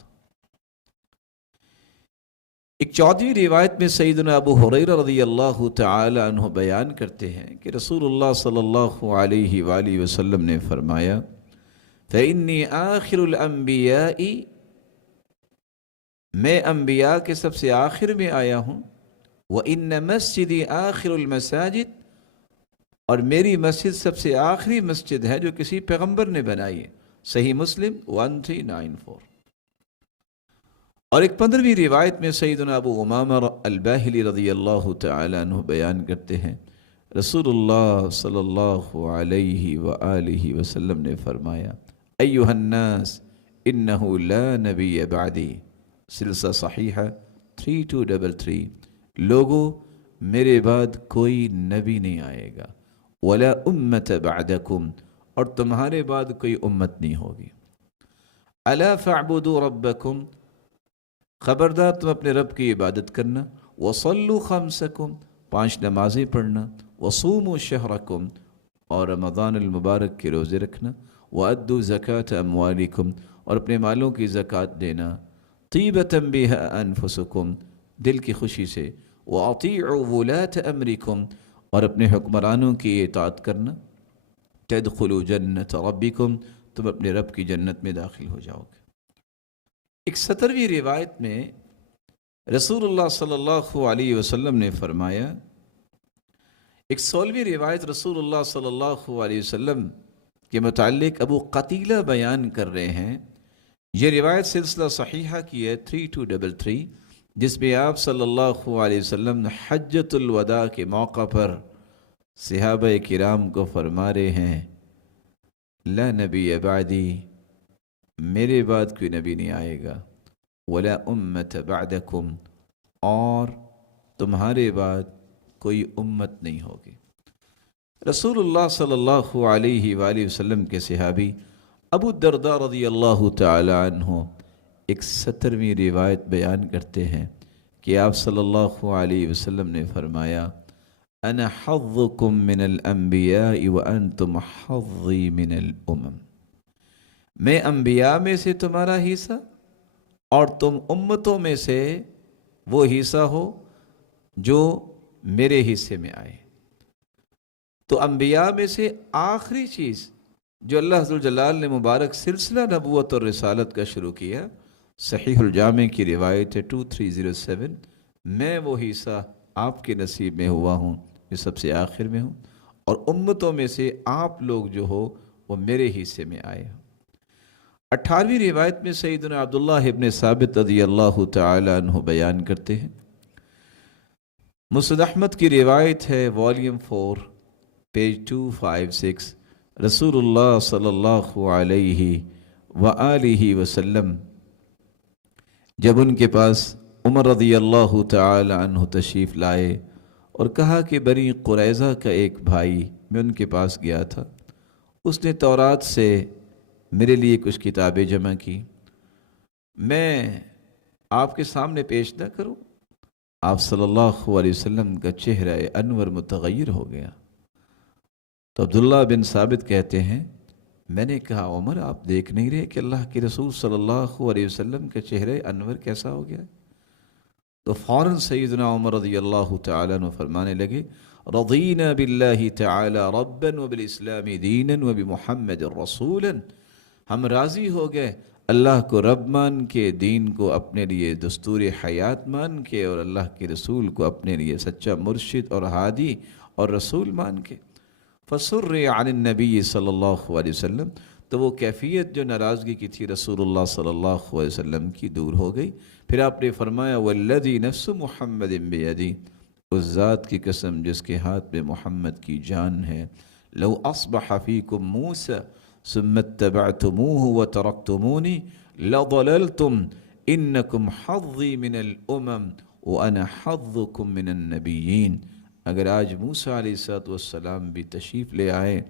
ایک 14ویں روایت میں سیدنا ابو ہریرہ رضی اللہ تعالی عنہ بیان کرتے ہیں کہ رسول اللہ صلی اللہ علیہ وآلہ وسلم نے فرمایا فَإِنِّي آخِرُ الْأَنْبِيَاءِ، میں انبیاء کے سب سے آخر میں آیا ہوں. وَإِنَّ مَسْجِدِي آخِرُ الْمَسَاجِدِ، اور میری مسجد سب سے آخری مسجد ہے جو کسی پیغمبر نے بنائی ہے. صحیح مسلم 1394. اور ایک 15ویں روایت میں سیدنا ابو امامہ الباہلی رضی اللہ تعالی عنہ بیان کرتے ہیں رسول اللہ صلی اللہ علیہ وآلہ وسلم نے فرمایا ایھا الناس انہ لا نبی بعدی، سلسلہ صحیحہ 3233، لوگو میرے بعد کوئی نبی نہیں آئے گا. ولا امت بعدکم، اور تمہارے بعد کوئی امت نہیں ہوگی. الا فاعبدوا ربکم، خبردار تم اپنے رب کی عبادت کرنا. وصلوا خمسکم، 5 نمازیں پڑھنا. وصوموا شہرکم، اور رمضان المبارک کے روزے رکھنا. وادوا زکاة اموالکم، اور اپنے مالوں کی زکوٰۃ دینا. طیبۃ بها انفسکم، دل کی خوشی سے. واطیعوا ولاة امرکم، اور اپنے حکمرانوں کی اطاعت کرنا. تدخلوا جنت ربکم، تم اپنے رب کی جنت میں داخل ہو جاؤ گے. ایک 17ویں روایت میں رسول اللہ صلی اللہ علیہ وسلم نے فرمایا، ایک 16ویں روایت رسول اللہ صلی اللہ علیہ وسلم کے متعلق ابو قتیلہ بیان کر رہے ہیں. یہ روایت سلسلہ صحیحہ کی ہے 3233، جس میں آپ صلی اللہ علیہ وسلم نے حجۃ الوداع کے موقع پر صحابہ کرام کو فرما رہے ہیں لا نبی بعدی، میرے بعد کوئی نبی نہیں آئے گا، ولا امت بعدکم، اور تمہارے بعد کوئی امت نہیں ہوگی۔ رسول اللہ صلی اللہ علیہ وآلہ وسلم کے صحابی ابو الدرداء رضی اللہ تعالی عنہ ایک 17ویں روایت بیان کرتے ہیں کہ آپ صلی اللہ علیہ وسلم نے فرمایا انا حظکم من الانبیاء وانتم حظی من الامم، میں انبیاء میں سے تمہارا حصہ اور تم امتوں میں سے وہ حصہ ہو جو میرے حصے میں آئے۔ تو انبیاء میں سے آخری چیز جو اللہ ذوالجلال نے مبارک سلسلہ نبوت اور رسالت کا شروع کیا، صحیح الجامع کی روایت ہے 2307، میں وہ حصہ آپ کے نصیب میں ہوا ہوں جو سب سے آخر میں ہوں، اور امتوں میں سے آپ لوگ جو ہو وہ میرے حصے میں آئے۔ 18ویں روایت میں سیدنا عبداللہ ابن ثابت رضی اللہ تعالی عنہ بیان کرتے ہیں، مسند احمد کی روایت ہے والیوم 4 پیج 256، رسول اللہ صلی اللہ علیہ وآلہ وسلم جب ان کے پاس عمر رضی اللہ تعالی عنہ تشریف لائے اور کہا کہ بنی قریظہ کا ایک بھائی، میں ان کے پاس گیا تھا، اس نے تورات سے میرے لیے کچھ کتابیں جمع کی، میں آپ کے سامنے پیش نہ کروں؟ آپ صلی اللہ علیہ وسلم کا چہرہ انور متغیر ہو گیا۔ تو عبداللہ بن ثابت کہتے ہیں میں نے کہا عمر آپ دیکھ نہیں رہے کہ اللہ کے رسول صلی اللہ علیہ وسلم کا چہرہ انور کیسا ہو گیا؟ تو فوراً سیدنا عمر رضی اللہ تعالیٰ عنہ فرمانے لگے رضینا باللہ تعالی ربا وبالاسلام دینا وبمحمد رسولا، ہم راضی ہو گئے اللہ کو رب مان کے، دین کو اپنے لیے دستور حیات مان کے، اور اللہ کے رسول کو اپنے لیے سچا مرشد اور ہادی اور رسول مان کے۔ فسر عن النبی صلی اللہ علیہ وسلم، تو وہ کیفیت جو ناراضگی کی تھی رسول اللہ صلی اللہ علیہ وسلم کی دور ہو گئی۔ پھر آپ نے فرمایا والذی نفس محمد بیدی، اس ذات کی قسم جس کے ہاتھ میں محمد کی جان ہے، لو اصبح فیکم موسیٰ ثم اتبعتموه وترکتمونی لضللتم انکم حظی من الامم وانا حظکم من النبیین۔ اگر آج موسیٰ علیہ السلام بھی تشریف لے آئے،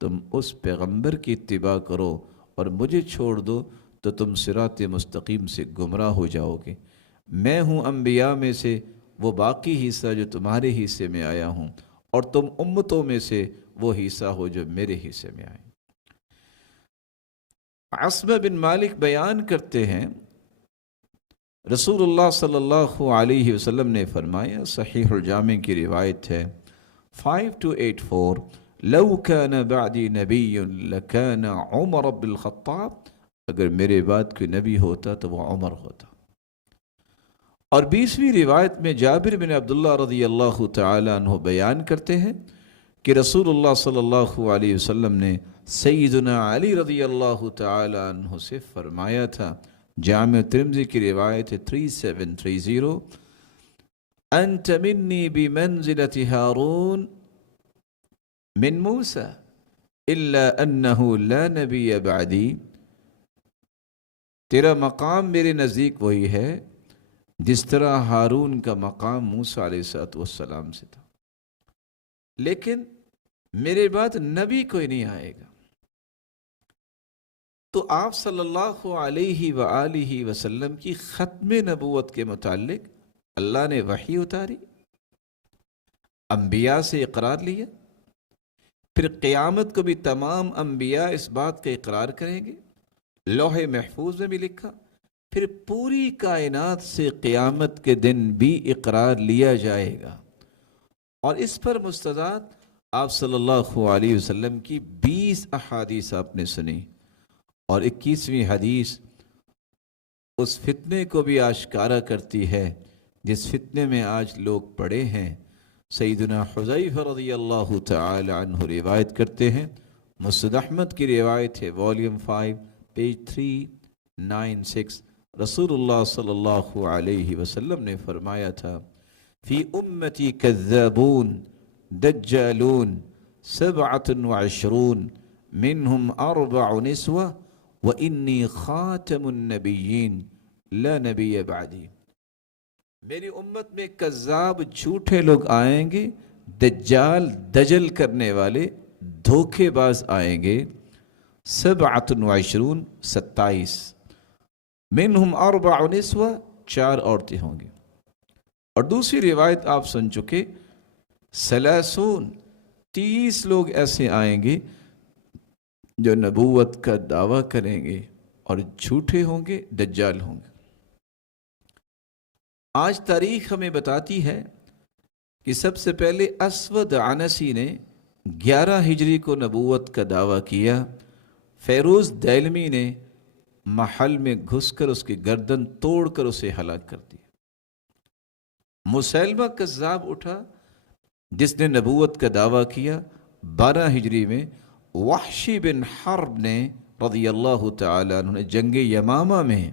تم اس پیغمبر کی اتباع کرو اور مجھے چھوڑ دو تو تم صراط مستقیم سے گمراہ ہو جاؤ گے۔ میں ہوں انبیاء میں سے وہ باقی حصہ جو تمہارے حصے میں آیا ہوں، اور تم امتوں میں سے وہ حصہ ہو جو میرے حصے میں آئے۔ عصبہ بن مالک بیان کرتے ہیں رسول اللہ صلی اللہ علیہ وسلم نے فرمایا، صحیح الجامع کی روایت ہے 5284، لو کان بعدی نبی لکان عمر بن الخطاب، اگر میرے بعد کوئی نبی ہوتا تو وہ عمر ہوتا۔ اور 20ویں روایت میں جابر بن عبداللہ رضی اللہ تعالی عنہ بیان کرتے ہیں کہ رسول اللہ صلی اللہ علیہ وسلم نے سیدنا علی رضی اللہ تعالی عنہ سے فرمایا تھا، جامع ترمذی کی روایت ہے 3730، انت منی بمنزلۃ ہارون من موسیٰ الا انہ لا نبی بعدی، تیرا مقام میرے نزدیک وہی ہے جس طرح ہارون کا مقام موسیٰ علیہ السلام سے تھا، لیکن میرے بعد نبی کوئی نہیں آئے گا۔ تو آپ صلی اللہ علیہ وآلہ وسلم کی ختم نبوت کے متعلق اللہ نے وحی اتاری، انبیاء سے اقرار لیا، پھر قیامت کو بھی تمام انبیاء اس بات کا اقرار کریں گے، لوح محفوظ میں بھی لکھا، پھر پوری کائنات سے قیامت کے دن بھی اقرار لیا جائے گا۔ اور اس پر مستضاد آپ صلی اللہ علیہ وسلم کی 20 احادیث آپ نے سنی، اور 21ویں حدیث اس فتنے کو بھی آشکارا کرتی ہے جس فتنے میں آج لوگ پڑے ہیں۔ سیدنا حذیفہ رضی اللہ تعالی عنہ روایت کرتے ہیں، مسند احمد کی روایت ہے والیوم 5 پیج 396، رسول اللہ صلی اللہ علیہ وسلم نے فرمایا تھا فی امتی کذابون دجالون 27 منهم 4 نسوة وإني خاتم النبيين لا نبی بعدی. میری امت میں کذاب جھوٹے لوگ آئیں گے، دجال دجل کرنے والے دھوکے باز آئیں گے. 27 27 منہم 4 نسوہ 4 عورتیں ہوں گی. اور دوسری روایت آپ سن چکے 30 لوگ ایسے آئیں گے جو نبوت کا دعویٰ کریں گے اور جھوٹے ہوں گے، دجال ہوں گے. آج تاریخ ہمیں بتاتی ہے کہ سب سے پہلے اسود عنسی نے 11 ہجری کو نبوت کا دعویٰ کیا. فیروز دیلمی نے محل میں گھس کر اس کی گردن توڑ کر اسے ہلاک کر دیا. مسیلمہ کذاب اٹھا جس نے نبوت کا دعویٰ کیا 12 ہجری میں. وحشی بن حرب نے رضی اللہ تعالیٰ عنہ نے جنگ یمامہ میں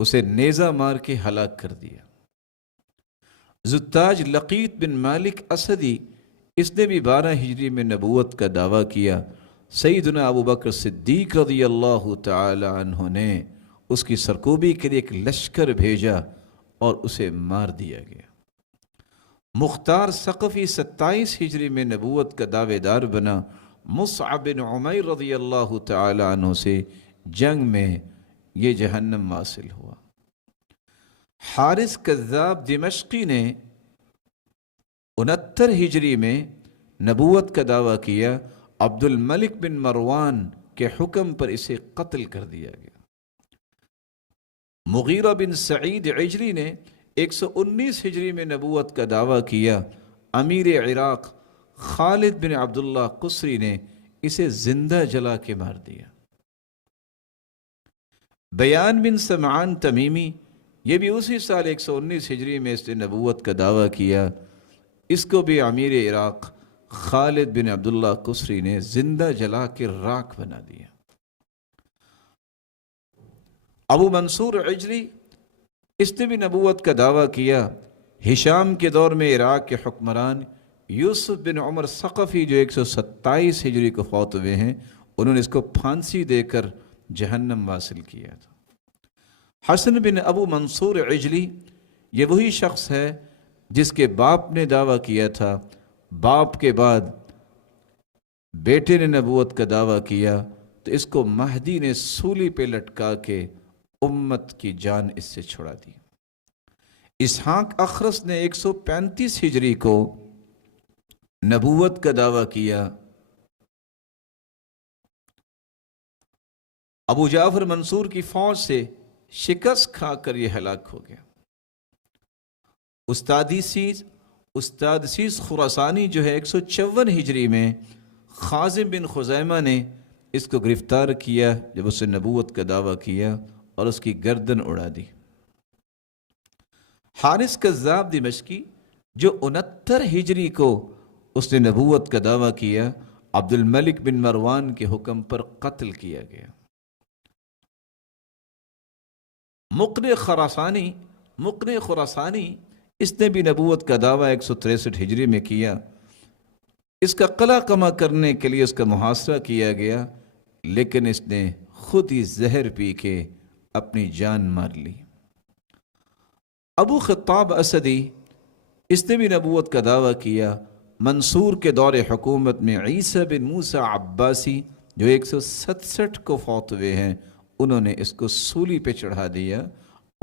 اسے نیزہ مار کے ہلاک کر دیا. زتاج لقیط بن مالک اسدی اس نے بھی 12 ہجری میں نبوت کا دعویٰ کیا. سیدنا ابو بکر صدیق رضی اللہ تعالی عنہ نے اس کی سرکوبی کے لیے ایک لشکر بھیجا اور اسے مار دیا گیا. مختار ثقفی 27 ہجری میں نبوت کا دعوے دار بنا. مصعب بن عمیر رضی اللہ تعالی عنہ سے جنگ میں یہ جہنم واصل ہوا. حارث کذاب دمشقی نے 69 ہجری میں نبوت کا دعویٰ کیا. عبد الملک بن مروان کے حکم پر اسے قتل کر دیا گیا. مغیرہ بن سعید عجلی نے 119 ہجری میں نبوت کا دعویٰ کیا. امیر عراق خالد بن عبداللہ قسری نے اسے زندہ جلا کے مار دیا. بیان بن سمعان تمیمی یہ بھی اسی سال 119 ہجری میں اس نے نبوت کا دعویٰ کیا. اس کو بھی امیر عراق خالد بن عبداللہ قسری نے زندہ جلا کے راکھ بنا دیا. ابو منصور عجلی اس نے بھی نبوت کا دعویٰ کیا. ہشام کے دور میں عراق کے حکمران یوسف بن عمر ثقفی جو 127 ہجری کو فوت ہوئے ہیں انہوں نے اس کو پھانسی دے کر جہنم واصل کیا تھا. حسن بن ابو منصور عجلی یہ وہی شخص ہے جس کے باپ نے دعویٰ کیا تھا. باپ کے بعد بیٹے نے نبوت کا دعویٰ کیا تو اس کو مہدی نے سولی پہ لٹکا کے امت کی جان اس سے چھڑا دی. اسحاق اخرس نے 135 ہجری کو نبوت کا دعویٰ کیا. ابو جعفر منصور کی فوج سے شکست کھا کر یہ ہلاک ہو گیا. استاد سیس خراسانی جو ہے 154 ہجری میں خازم بن خزیمہ نے اس کو گرفتار کیا جب اس نے نبوت کا دعویٰ کیا اور اس کی گردن اڑا دی. حارث کذاب دمشقی جو 69 ہجری کو اس نے نبوت کا دعویٰ کیا عبد الملک بن مروان کے حکم پر قتل کیا گیا. مقن خراسانی اس نے بھی نبوت کا دعویٰ 163 ہجری میں کیا. اس کا قلع کما کرنے کے لیے اس کا محاصرہ کیا گیا لیکن اس نے خود ہی زہر پی کے اپنی جان مار لی. ابو خطاب اسدی اس نے بھی نبوت کا دعویٰ کیا. منصور کے دور حکومت میں عیسیٰ بن موسیٰ عباسی جو 167 کو فوت ہوئے ہیں انہوں نے اس کو سولی پہ چڑھا دیا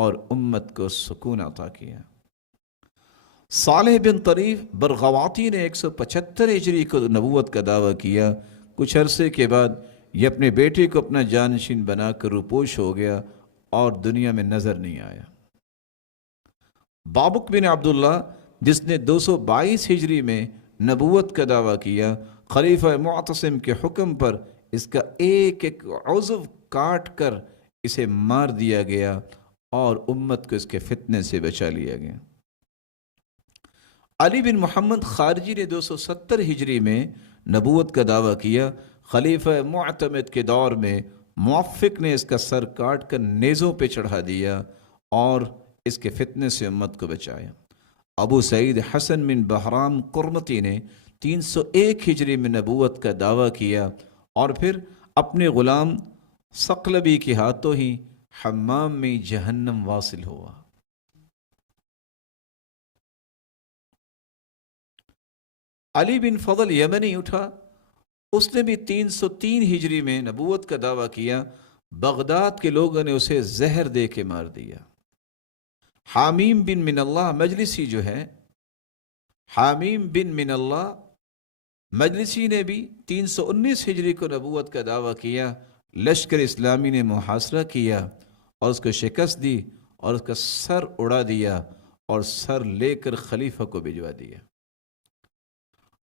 اور امت کو سکون عطا کیا. صالح بن طریف برغواتی نے 175 ہجری کو نبوت کا دعویٰ کیا. کچھ عرصے کے بعد یہ اپنے بیٹے کو اپنا جانشین بنا کر روپوش ہو گیا اور دنیا میں نظر نہیں آیا. بابک بن عبداللہ جس نے 222 ہجری میں نبوت کا دعویٰ کیا خلیفہ معتصم کے حکم پر اس کا ایک ایک عضو کاٹ کر اسے مار دیا گیا اور امت کو اس کے فتنے سے بچا لیا گیا. علی بن محمد خارجی نے 270 ہجری میں نبوت کا دعویٰ کیا. خلیفہ معتمد کے دور میں موفق نے اس کا سر کاٹ کر نیزوں پہ چڑھا دیا اور اس کے فتنے سے امت کو بچایا. ابو سعید حسن بن بحرام قرمتی نے 301 ہجری میں نبوت کا دعویٰ کیا اور پھر اپنے غلام ثقلبی کے ہاتھوں ہی حمام میں جہنم واصل ہوا۔ علی بن فضل یمنی اٹھا، اس نے بھی 303 ہجری میں نبوت کا دعویٰ کیا، بغداد کے لوگوں نے اسے زہر دے کے مار دیا۔ حامیم بن من اللہ مجلسی جو ہے، حامیم بن من اللہ مجلسی نے بھی 319 ہجری کو نبوت کا دعویٰ کیا، لشکر اسلامی نے محاصرہ کیا اور اس کو شکست دی اور اس کا سر اڑا دیا اور سر لے کر خلیفہ کو بھجوا دیا۔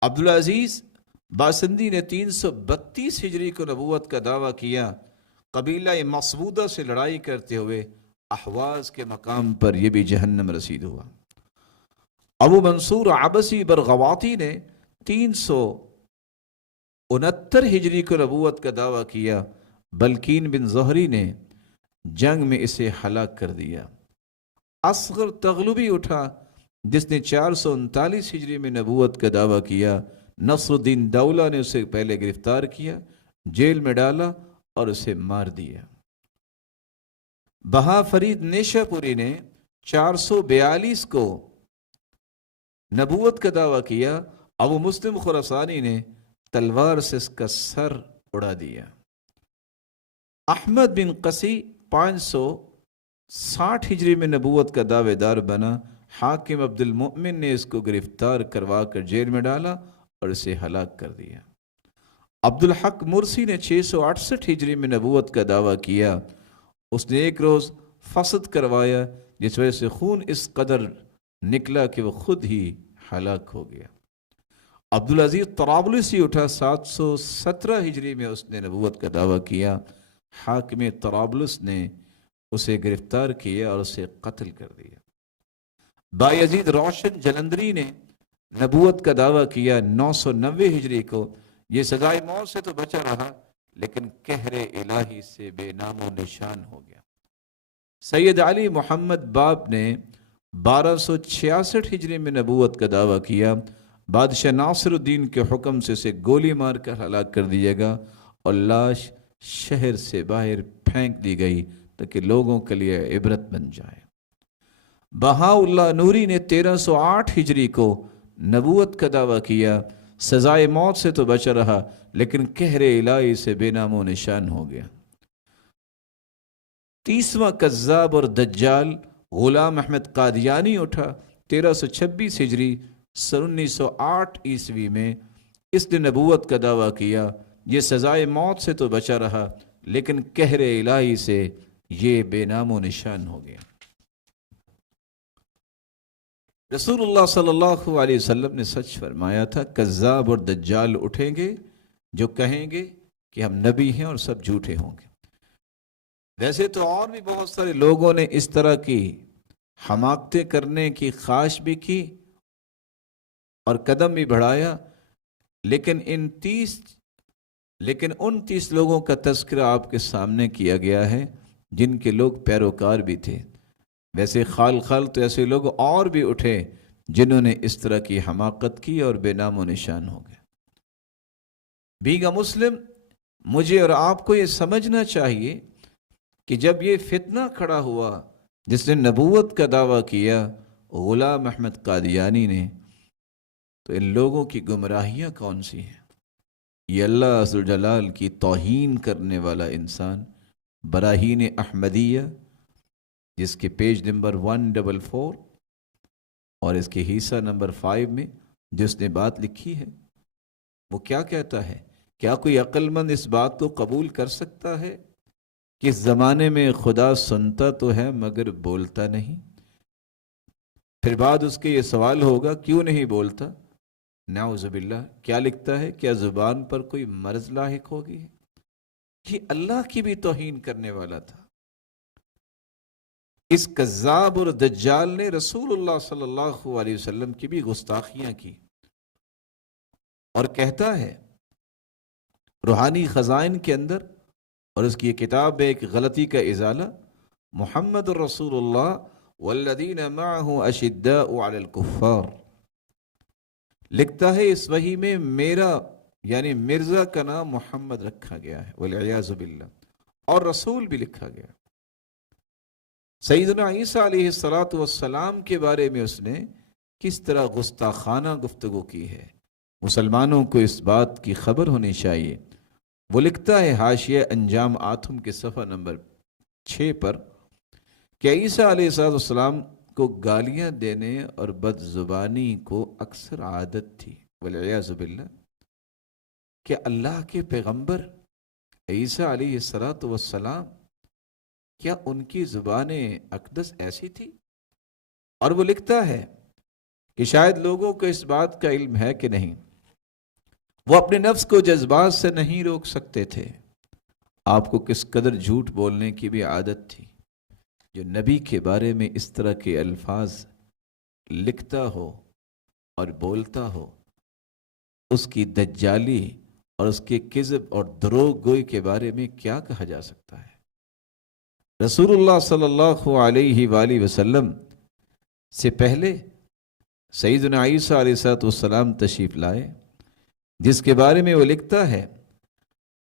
عبدالعزیز باسندی نے 332 ہجری کو نبوت کا دعویٰ کیا، قبیلہ مسعودہ سے لڑائی کرتے ہوئے احواز کے مقام پر یہ بھی جہنم رسید ہوا۔ ابو منصور عبسی برغواتی نے 369 ہجری کو نبوت کا دعویٰ کیا، بلکین بن زہری نے جنگ میں اسے ہلاک کر دیا۔ اصغر تغلبی اٹھا جس نے 439 ہجری میں نبوت کا دعویٰ کیا، نصر الدین دولہ نے اسے پہلے گرفتار کیا، جیل میں ڈالا اور اسے مار دیا۔ بہا فرید نیشا پوری نے 442 کو نبوت کا دعویٰ کیا، ابو مسلم خراسانی نے تلوار سے اس کا سر اڑا دیا۔ احمد بن قسی 560 ہجری میں نبوت کا دعوے دار بنا، حاکم عبد المؤمن نے اس کو گرفتار کروا کر جیل میں ڈالا اور اسے ہلاک کر دیا۔ عبد الحق مرسی نے 668 ہجری میں نبوت کا دعویٰ کیا، اس نے ایک روز فسد کروایا جس وجہ سے خون اس قدر نکلا کہ وہ خود ہی ہلاک ہو گیا۔ عبدالعزیز طرابلسی اٹھا، 717 ہجری میں اس نے نبوت کا دعویٰ کیا، حاکم طرابلس نے اسے گرفتار کیا اور اسے قتل کر دیا۔ بایزید روشن جلندری نے نبوت کا دعویٰ کیا 990 ہجری کو، یہ سزائے موت سے تو بچا رہا لیکن قہر الہی سے بے نام و نشان ہو گیا۔ سید علی محمد باب نے 1266 ہجری میں نبوت کا دعویٰ کیا، بادشاہ ناصر الدین کے حکم سے اسے گولی مار کر ہلاک کر دیا گیا اور لاش شہر سے باہر پھینک دی گئی تاکہ لوگوں کے لیے عبرت بن جائے۔ بہاء اللہ نوری نے 1308 ہجری کو نبوت کا دعویٰ کیا، سزائے موت سے تو بچا رہا لیکن قہر الہی سے بے نام و نشان ہو گیا۔ 30واں کذاب اور دجال غلام احمد قادیانی اٹھا 1326 ہجری 1908 عیسوی میں، اس نے نبوت کا دعویٰ کیا، یہ سزائے موت سے تو بچا رہا لیکن قہر الہی سے یہ بے نام و نشان ہو گیا۔ رسول اللہ صلی اللہ علیہ وسلم نے سچ فرمایا تھا، کذاب اور دجال اٹھیں گے جو کہیں گے کہ ہم نبی ہیں اور سب جھوٹے ہوں گے۔ ویسے تو اور بھی بہت سارے لوگوں نے اس طرح کی حماقتیں کرنے کی خواہش بھی کی اور قدم بھی بڑھایا، لیکن ان 30 لوگوں کا تذکرہ آپ کے سامنے کیا گیا ہے جن کے لوگ پیروکار بھی تھے۔ ویسے خال تو ایسے لوگ اور بھی اٹھے جنہوں نے اس طرح کی حماقت کی اور بے نام و نشان ہو گئے۔ بیگا مسلم، مجھے اور آپ کو یہ سمجھنا چاہیے کہ جب یہ فتنہ کھڑا ہوا جس نے نبوت کا دعویٰ کیا غلام احمد قادیانی نے، تو ان لوگوں کی گمراہیاں کون سی ہیں؟ یہ اللہ عز و جلال کی توہین کرنے والا انسان، براہین احمدیہ جس کے پیج نمبر 144 اور اس کے حصہ نمبر 5 میں جس نے بات لکھی ہے، وہ کیا کہتا ہے؟ کیا کوئی عقل مند اس بات کو قبول کر سکتا ہے کہ اس زمانے میں خدا سنتا تو ہے مگر بولتا نہیں؟ پھر بعد اس کے یہ سوال ہوگا کیوں نہیں بولتا؟ نعوذ باللہ، کیا لکھتا ہے؟ کیا زبان پر کوئی مرض لاحق ہوگی؟ یہ اللہ کی بھی توہین کرنے والا تھا۔ اس کذاب اور دجال نے رسول اللہ صلی اللہ علیہ وسلم کی بھی گستاخیاں کی، اور کہتا ہے روحانی خزائن کے اندر، اور اس کی کتاب ہے ایک غلطی کا ازالہ، محمد رسول اللہ والذین معہ اشداء علی الکفار، لکھتا ہے اس وحی میں میرا یعنی مرزا کا نام محمد رکھا گیا ہے والعیاذ باللہ، اور رسول بھی لکھا گیا۔ سیدنا عیسیٰ علیہ السلام کے بارے میں اس نے کس طرح گستاخانہ گفتگو کی ہے، مسلمانوں کو اس بات کی خبر ہونی چاہیے۔ وہ لکھتا ہے حاشیہ انجام آتم کے صفحہ نمبر 6 پر کہ عیسیٰ علیہ السلام کو گالیاں دینے اور بد زبانی کو اکثر عادت تھی والعیاذ باللہ، کہ اللہ کے پیغمبر عیسیٰ علیہ السلام کیا ان کی زبان اقدس ایسی تھی؟ اور وہ لکھتا ہے کہ شاید لوگوں کو اس بات کا علم ہے کہ نہیں، وہ اپنے نفس کو جذبات سے نہیں روک سکتے تھے۔ آپ کو کس قدر جھوٹ بولنے کی بھی عادت تھی، جو نبی کے بارے میں اس طرح کے الفاظ لکھتا ہو اور بولتا ہو، اس کی دجالی اور اس کے کذب اور دروغ گوئی کے بارے میں کیا کہا جا سکتا ہے؟ رسول اللہ صلی اللہ علیہ وآلہ وسلم سے پہلے سیدنا عیسیٰ علیہ السلام تشریف لائے، جس کے بارے میں وہ لکھتا ہے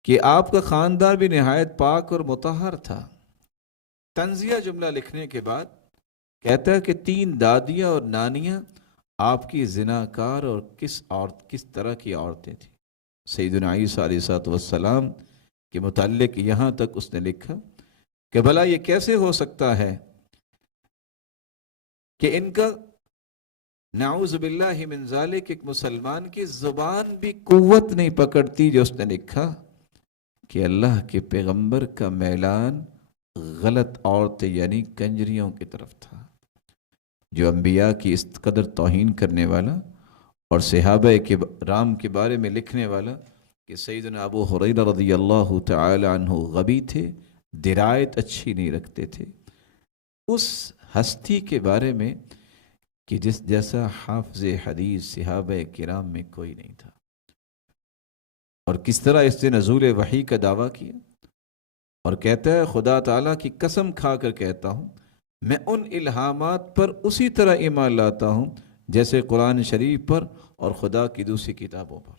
کہ آپ کا خاندان بھی نہایت پاک اور مطہر تھا۔ طنزیہ جملہ لکھنے کے بعد کہتا ہے کہ 3 دادیاں اور نانیاں آپ کی زناکار اور کس طرح کی عورتیں تھیں۔ سیدنا عیسیٰ علیہ السلام کے متعلق یہاں تک اس نے لکھا کہ بھلا یہ کیسے ہو سکتا ہے کہ ان کا نعوذ باللہ من ذالک ایک مسلمان کی زبان بھی قوت نہیں پکڑتی، جو اس نے لکھا کہ اللہ کے پیغمبر کا میلان غلط عورتیں یعنی کنجریوں کی طرف تھا۔ جو انبیاء کی اس قدر توہین کرنے والا اور صحابہ کرام کے بارے میں لکھنے والا کہ سیدنا ابو ہریرہ رضی اللہ تعالی عنہ غبی تھے، درایت اچھی نہیں رکھتے تھے، اس ہستی کے بارے میں کہ جس جیسا حافظ حدیث صحابہ کرام میں کوئی نہیں تھا، اور کس طرح اس نے نزول وحی کا دعویٰ کیا، اور کہتا ہے خدا تعالیٰ کی قسم کھا کر کہتا ہوں میں ان الہامات پر اسی طرح ایمان لاتا ہوں جیسے قرآن شریف پر اور خدا کی دوسری کتابوں پر۔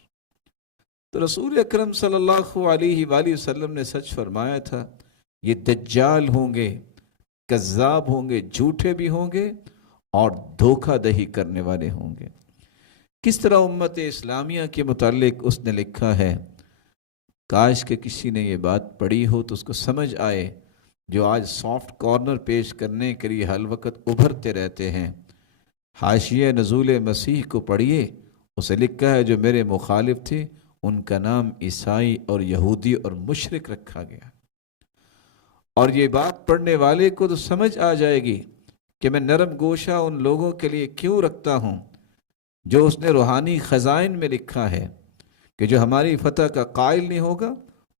تو رسول اکرم صلی اللہ علیہ وآلہ وسلم نے سچ فرمایا تھا، یہ دجال ہوں گے، کذاب ہوں گے، جھوٹے بھی ہوں گے اور دھوکہ دہی کرنے والے ہوں گے۔ کس طرح امت اسلامیہ کے متعلق اس نے لکھا ہے، کاش کہ کسی نے یہ بات پڑھی ہو تو اس کو سمجھ آئے، جو آج سافٹ کارنر پیش کرنے کے لیے ہر وقت ابھرتے رہتے ہیں۔ حاشیہ نزول مسیح کو پڑھیے، اسے لکھا ہے جو میرے مخالف تھے ان کا نام عیسائی اور یہودی اور مشرک رکھا گیا، اور یہ بات پڑھنے والے کو تو سمجھ آ جائے گی کہ میں نرم گوشہ ان لوگوں کے لیے کیوں رکھتا ہوں جو اس نے روحانی خزائن میں لکھا ہے کہ جو ہماری فتح کا قائل نہیں ہوگا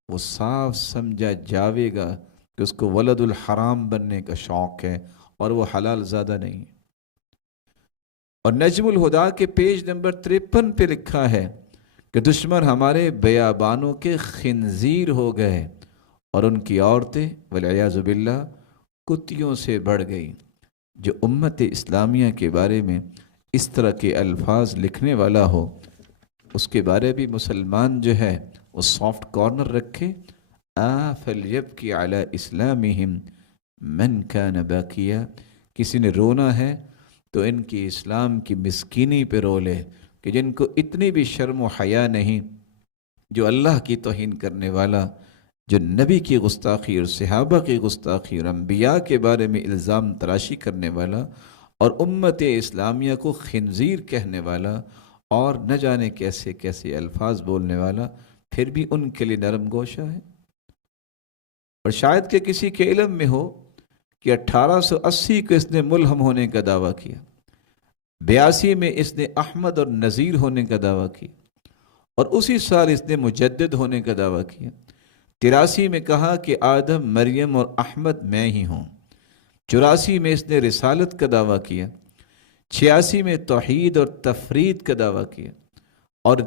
وہ صاف سمجھا جاوے گا کہ اس کو ولد الحرام بننے کا شوق ہے اور وہ حلال زادہ نہیں۔ اور نجم الہدا کے پیج نمبر 53 پہ لکھا ہے کہ دشمن ہمارے بیابانوں کے خنزیر ہو گئے اور ان کی عورتیں والعیاذ باللہ کتیوں سے بڑھ گئی۔ جو امت اسلامیہ کے بارے میں اس طرح کے الفاظ لکھنے والا ہو، اس کے بارے بھی مسلمان جو ہے وہ سافٹ کارنر رکھے۔ فلیبکی علی اسلامہم من کان باکیا، کسی نے رونا ہے تو ان کی اسلام کی مسکینی پہ رو لے، کہ جن کو اتنی بھی شرم و حیا نہیں، جو اللہ کی توہین کرنے والا، جو نبی کی گستاخی اور صحابہ کی گستاخی اور انبیاء کے بارے میں الزام تراشی کرنے والا اور امت اسلامیہ کو خنزیر کہنے والا اور نہ جانے کیسے کیسے الفاظ بولنے والا، پھر بھی ان کے لیے نرم گوشہ ہے۔ اور شاید کہ کسی کے علم میں ہو کہ 1880 کو اس نے ملہم ہونے کا دعویٰ کیا، 82 میں اس نے احمد اور نذیر ہونے کا دعویٰ کیا، اور اسی سال اس نے مجدد ہونے کا دعویٰ کیا۔ 83 میں کہا کہ آدم، مریم اور احمد میں ہی ہوں۔ 84 میں اس نے رسالت کا دعویٰ کیا۔ 86 میں توحید اور تفرید کا دعویٰ کیا، اور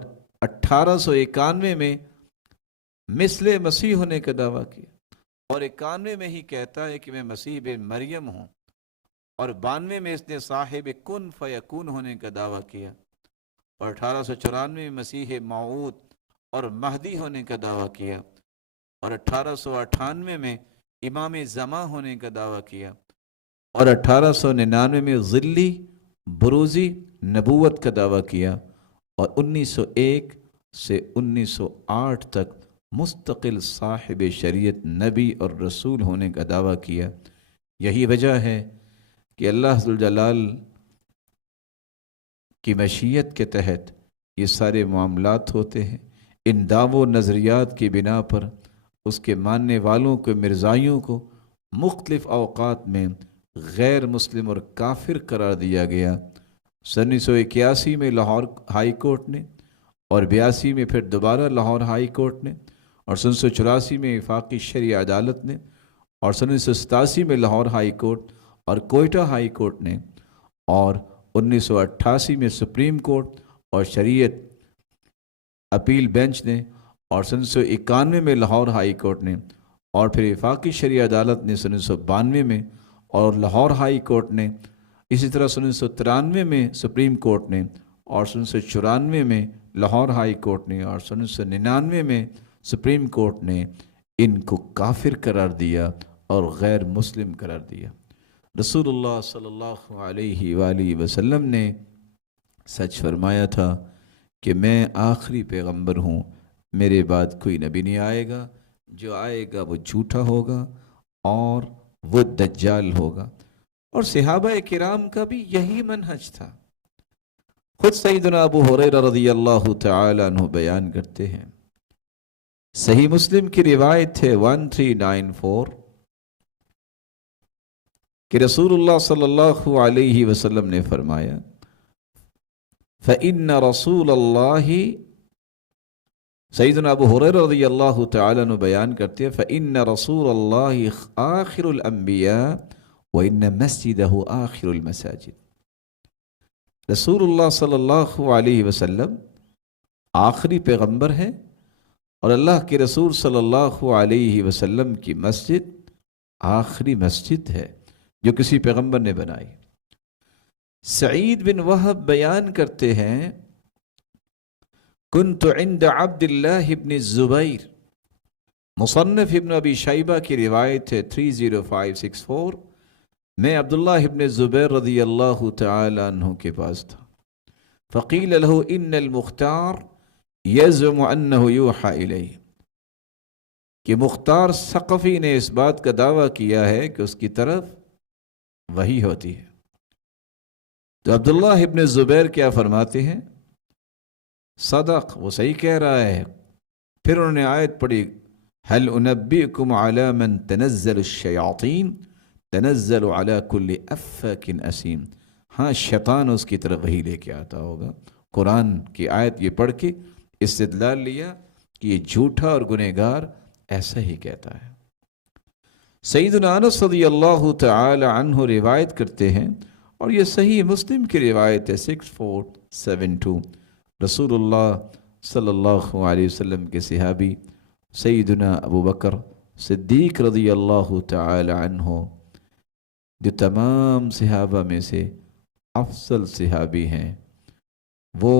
1891 میں مثل مسیح ہونے کا دعویٰ کیا، اور 91 میں ہی کہتا ہے کہ میں مسیح بن مریم ہوں، اور 92 میں اس نے صاحب کن فیکون ہونے کا دعویٰ کیا، اور 1894 میں مسیح موعود اور مہدی ہونے کا دعویٰ کیا، اور 1898 میں امام زمان ہونے کا دعویٰ کیا، اور 1899 میں ظلی بروزی نبوت کا دعویٰ کیا، اور 1901 سے 1908 تک مستقل صاحب شریعت نبی اور رسول ہونے کا دعویٰ کیا۔ یہی وجہ ہے کہ اللہ ذوالجلال کی مشیت کے تحت یہ سارے معاملات ہوتے ہیں۔ ان دعووں نظریات کی بنا پر اس کے ماننے والوں کو، مرزائیوں کو مختلف اوقات میں غیر مسلم اور کافر قرار دیا گیا۔ 1981 میں لاہور ہائی کورٹ نے، اور 82 میں پھر دوبارہ لاہور ہائی کورٹ نے، اور 1984 میں وفاقی شرعی عدالت نے، اور 1987 میں لاہور ہائی کورٹ اور کوئٹہ ہائی کورٹ نے، اور 1988 میں سپریم کورٹ اور شریعت اپیل بینچ نے، اور 1991 میں لاہور ہائی کورٹ نے، اور پھر وفاقی شرعی عدالت نے 1992 میں، اور لاہور ہائی کورٹ نے، اسی طرح 1993 میں سپریم کورٹ نے، اور 1994 میں لاہور ہائی کورٹ نے، اور 1999 میں سپریم کورٹ نے ان کو کافر قرار دیا اور غیر مسلم قرار دیا۔ رسول اللہ صلی اللہ علیہ وآلہ وسلم نے سچ فرمایا تھا کہ میں آخری پیغمبر ہوں، میرے بعد کوئی نبی نہیں آئے گا، جو آئے گا وہ جھوٹا ہوگا اور وہ دجال ہوگا۔ اور صحابہ کرام کا بھی یہی منہج تھا۔ خود سیدنا ابو ہریرہ رضی اللہ تعالی عنہ بیان کرتے ہیں، صحیح مسلم کی روایت ہے 1394 کہ رسول اللہ صلی اللہ علیہ وسلم نے فرمایا فَإِنَّ رسول اللہ، سیدنا ابو ہریرہ رضی اللہ تعالی عنہ بیان کرتے ہیں فَإِنَّ رسول اللہ آخر الانبیاء وَإِنَّ مَسْجِدَهُ آخر المساجد۔ رسول اللہ صلی اللہ علیہ وسلم آخری پیغمبر ہیں، اور اللہ کے رسول صلی اللہ علیہ وسلم کی مسجد آخری مسجد ہے جو کسی پیغمبر نے بنائی۔ سعید بن وہب بیان کرتے ہیں کنت عند عبد اللہ بن الزبیر، مصنف ابن ابی شیبہ کی روایت ہے 30564، میں عبداللہ ابن زبیر رضی اللہ تعالی عنہ کے پاس تھا، فقیل له ان المختار یزعم انه یوحى الیہ، کہ مختار ثقفی نے اس بات کا دعویٰ کیا ہے کہ اس کی طرف وحی ہوتی ہے۔ تو عبداللہ ابن زبیر کیا فرماتے ہیں؟ صدق، وہ صحیح کہہ رہا ہے۔ پھر انہوں نے آیت پڑھی هل انبئکم علی من تنزل الشیاطین تنزل علی کل افاک اسیم، ہاں شیطان اس کی طرف وحی لے کے آتا ہوگا۔ قرآن کی آیت یہ پڑھ کے استدلال لیا کہ یہ جھوٹا اور گنہگار ایسا ہی کہتا ہے۔ سیدنا انس رضی اللہ تعالی عنہ روایت کرتے ہیں، اور یہ صحیح مسلم کی روایت ہے 6472، رسول اللہ صلی اللہ علیہ وسلم کے صحابی سیدنا ابو بکر صدیق رضی اللہ تعالی عنہ، جو تمام صحابہ میں سے افضل صحابی ہیں، وہ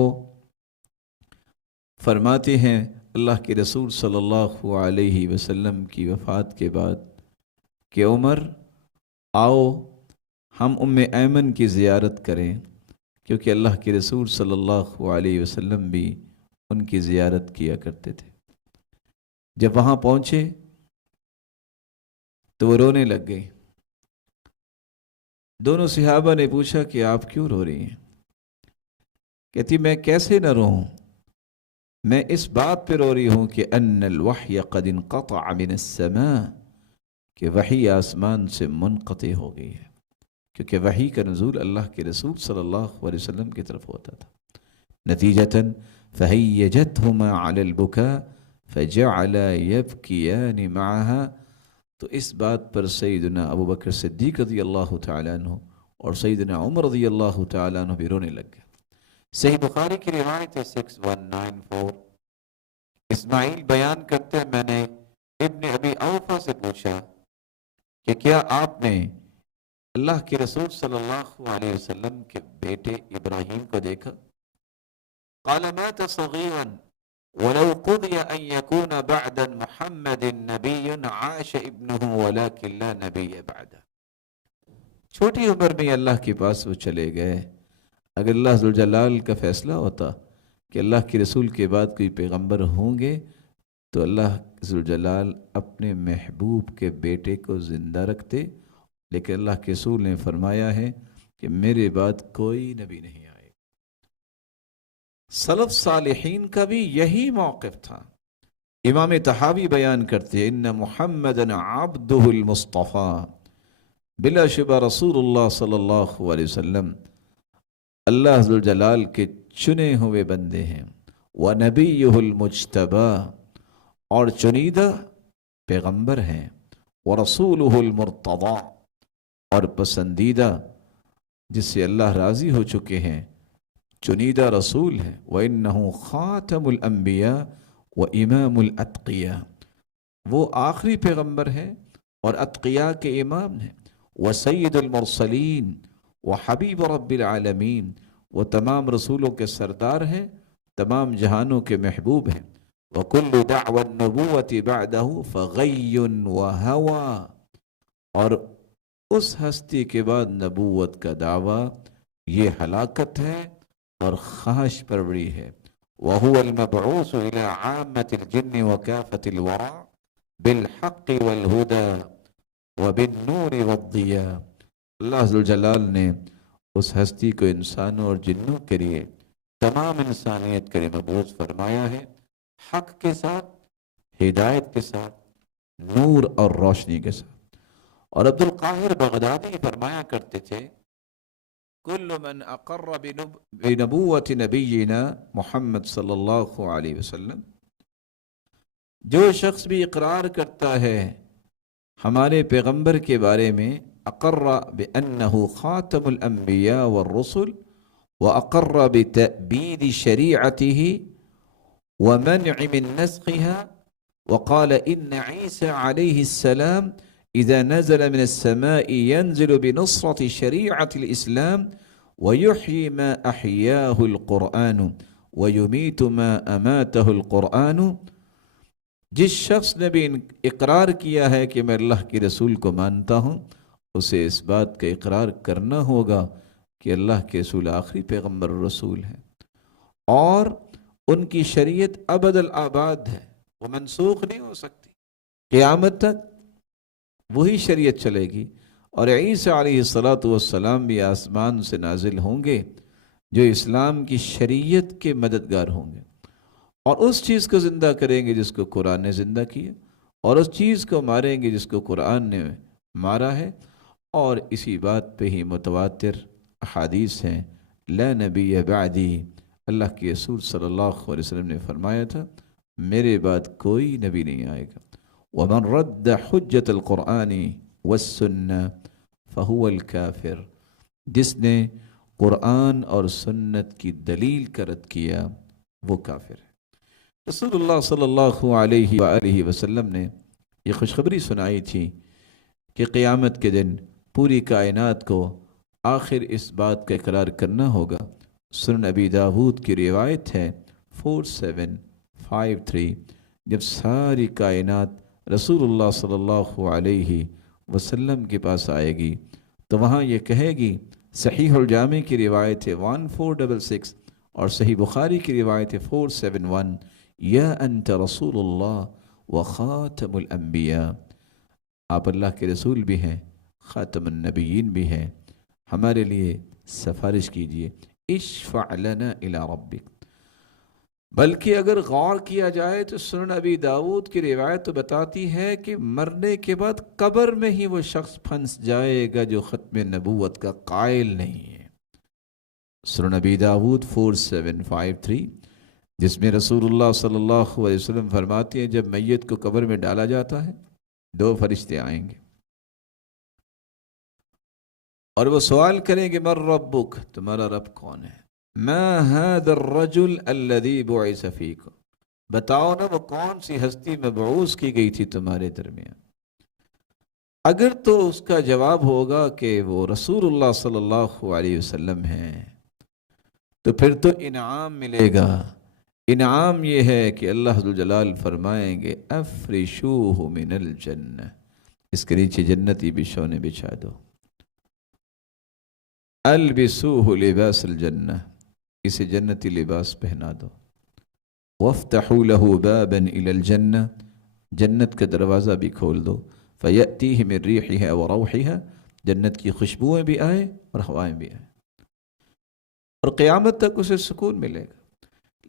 فرماتے ہیں اللہ کے رسول صلی اللہ علیہ وسلم کی وفات کے بعد کہ عمر آؤ ہم ام ایمن کی زیارت کریں، کیونکہ اللہ کے رسول صلی اللہ علیہ وسلم بھی ان کی زیارت کیا کرتے تھے۔ جب وہاں پہنچے تو وہ رونے لگ گئی۔ دونوں صحابہ نے پوچھا کہ آپ کیوں رو رہی ہیں؟ کہتی میں کیسے نہ روؤں، میں اس بات پہ رو رہی ہوں کہ ان الوحی قد انقطع من السماء، کہ وحی آسمان سے منقطع ہو گئی ہے، کیونکہ وحی کا نزول اللہ کے رسول صلی اللہ علیہ وسلم کی طرف ہوتا تھا۔ نتیجتاً فہیجتہما علی البکاء فجعلا یبکیان معها، تو اس بات پر سیدنا ابو بکر صدیق رضی اللہ تعالی عنہ اور سیدنا عمر رضی اللہ تعالی عنہ بھی رونے لگ گئے۔ صحیح بخاری کی روایت ہے 6194، اسماعیل بیان کرتے ہیں میں نے ابن ابی اوفا سے پوچھا کہ کیا آپ نے اللہ کے رسول صلی اللہ علیہ وسلم کے بیٹے ابراہیم کو دیکھا، قال مات صغيرا ولو قضي ان يكون بعد محمد نبي عاش ابنه ولكن لا نبي بعده. چھوٹی عمر میں اللہ کے پاس وہ چلے گئے. اگر اللہ ذوالجلال کا فیصلہ ہوتا کہ اللہ کے رسول کے بعد کوئی پیغمبر ہوں گے تو اللہ ذوالجلال اپنے محبوب کے بیٹے کو زندہ رکھتے، لیکن اللہ کے رسول نے فرمایا ہے کہ میرے بعد کوئی نبی نہیں آئے. سلف صالحین کا بھی یہی موقف تھا. امام طحاوی بیان کرتے ہیں ان محمدن عبدہ المصطفیٰ، بلا شبہ رسول اللہ صلی اللہ علیہ وسلم اللہ ذوالجلال کے چنے ہوئے بندے ہیں. وَنَبِيُّهُ الْمُجْتَبَى، اور چنیدہ پیغمبر ہیں. وَرَسُولُهُ الْمُرْتَضَى، اور پسندیدہ جس سے اللہ راضی ہو چکے ہیں چنیدہ رسول ہیں. وَإِنَّهُ خَاتَمُ الْأَنْبِيَاءِ وَإِمَامُ الْأَتْقِيَاءِ، وہ آخری پیغمبر ہیں اور اتقیاء کے امام ہیں. وَسَيِّدُ الْمُرْسَلِينَ وَحَبِيبُ رَبِّ الْعَالَمِينَ، وہ تمام رسولوں کے سردار ہیں، تمام جہانوں کے محبوب ہیں. وَكُلُّ دَعْوَ النُّبُوَّةِ بَعْدَهُ فَغَيٌّ وَهَوَى، اور اس ہستی کے بعد نبوت کا دعویٰ یہ ہلاکت ہے اور خواہش پروری ہے. وَهُوَ الْمَبْعُوثُ إِلَىٰ عَامَّةِ الْجِنِّ وَكَافَةِ الْوَرَىٰ بِالْحَقِّ وَالْهُدَىٰ وَبِالنُّورِ وَالضِّيَاءِ. اللہ ذوالجلال نے اس ہستی کو انسانوں اور جنوں کے لیے، تمام انسانیت کے لیے مبعوث فرمایا ہے، حق کے ساتھ، ہدایت کے ساتھ، نور اور روشنی کے ساتھ. اور عبد القاہر بغدادی فرمایا کرتے تھے کل من اقر بنبوت نبینا محمد صلی اللہ علیہ وسلم، جو شخص بھی اقرار کرتا ہے ہمارے پیغمبر کے بارے میں، اقر بانہ خاتم الانبیاء والرسل واقر بتأبید شریعته ومنع من نسخها وقال ان عیسی علیہ السلام اذا نزل من السماء ينزل بنصرة شریعة الاسلام ويحيي ما احیاه القرآن ويميت ما اماته القرآن. جس شخص نے بھی اقرار کیا ہے کہ میں اللہ کے رسول کو مانتا ہوں، اسے اس بات کا اقرار کرنا ہوگا کہ اللہ کے رسول آخری پیغمبر رسول ہیں اور ان کی شریعت ابد الآباد ہے، وہ منسوخ نہیں ہو سکتی، قیامت تک وہی شریعت چلے گی. اور عیسیٰ علیہ السلام بھی آسمان سے نازل ہوں گے جو اسلام کی شریعت کے مددگار ہوں گے اور اس چیز کو زندہ کریں گے جس کو قرآن نے زندہ کیا، اور اس چیز کو ماریں گے جس کو قرآن نے مارا ہے. اور اسی بات پہ ہی متواتر احادیث ہیں. لا نبی بعدی، اللہ کے رسول صلی اللہ علیہ وسلم نے فرمایا تھا میرے بعد کوئی نبی نہیں آئے گا. ومن رد حجت القرآن والسنہ فہو الکافر، جس نے قرآن اور سنت کی دلیل کا رد کیا وہ کافر ہے. رسول اللہ صلی اللہ علیہ وآلہ وسلم نے یہ خوشخبری سنائی تھی کہ قیامت کے دن پوری کائنات کو آخر اس بات کا اقرار کرنا ہوگا. سنن ابی داود کی روایت ہے 4753، جب ساری کائنات رسول اللہ صلی اللہ علیہ وسلم کے پاس آئے گی تو وہاں یہ کہے گی. صحیح الجامع کی روایت ہے 1466 اور صحیح بخاری کی روایت ہے 471، یا انت رسول اللہ و خاتم الانبیاء، آپ اللہ کے رسول بھی ہیں، خاتم النبیین بھی ہیں، ہمارے لیے سفارش کیجئے. اشفع لنا الی ربک. بلکہ اگر غور کیا جائے تو سنن ابی داود کی روایت تو بتاتی ہے کہ مرنے کے بعد قبر میں ہی وہ شخص پھنس جائے گا جو ختم نبوت کا قائل نہیں ہے. سنن ابی داود 4753، جس میں رسول اللہ صلی اللہ علیہ وسلم فرماتے ہیں جب میت کو قبر میں ڈالا جاتا ہے 2 فرشتے آئیں گے اور وہ سوال کریں گے من ربک، تمہارا رب کون ہے؟ ما هذا الرجل الذي بعث فيكم، بتاؤ نا وہ کون سی ہستی مبعوث کی گئی تھی تمہارے درمیان. اگر تو اس کا جواب ہوگا کہ وہ رسول اللہ صلی اللہ علیہ وسلم ہیں تو پھر تو انعام ملے گا. انعام یہ ہے کہ اللہ ذو الجلال فرمائیں گے افرشوہ من الجنہ، اس کے نیچے جنتی بچھونے بچھا دو. البسوہ لباس الجنہ، اسے جنتی لباس پہنا دو. وافتحوا له بابا الى الجنہ، جنت کا دروازہ بھی کھول دو. فیأتیہ من ریحہا وروحہا، جنت کی خوشبوئیں بھی آئیں اور ہوائیں بھی آئیں، اور قیامت تک اسے سکون ملے گا.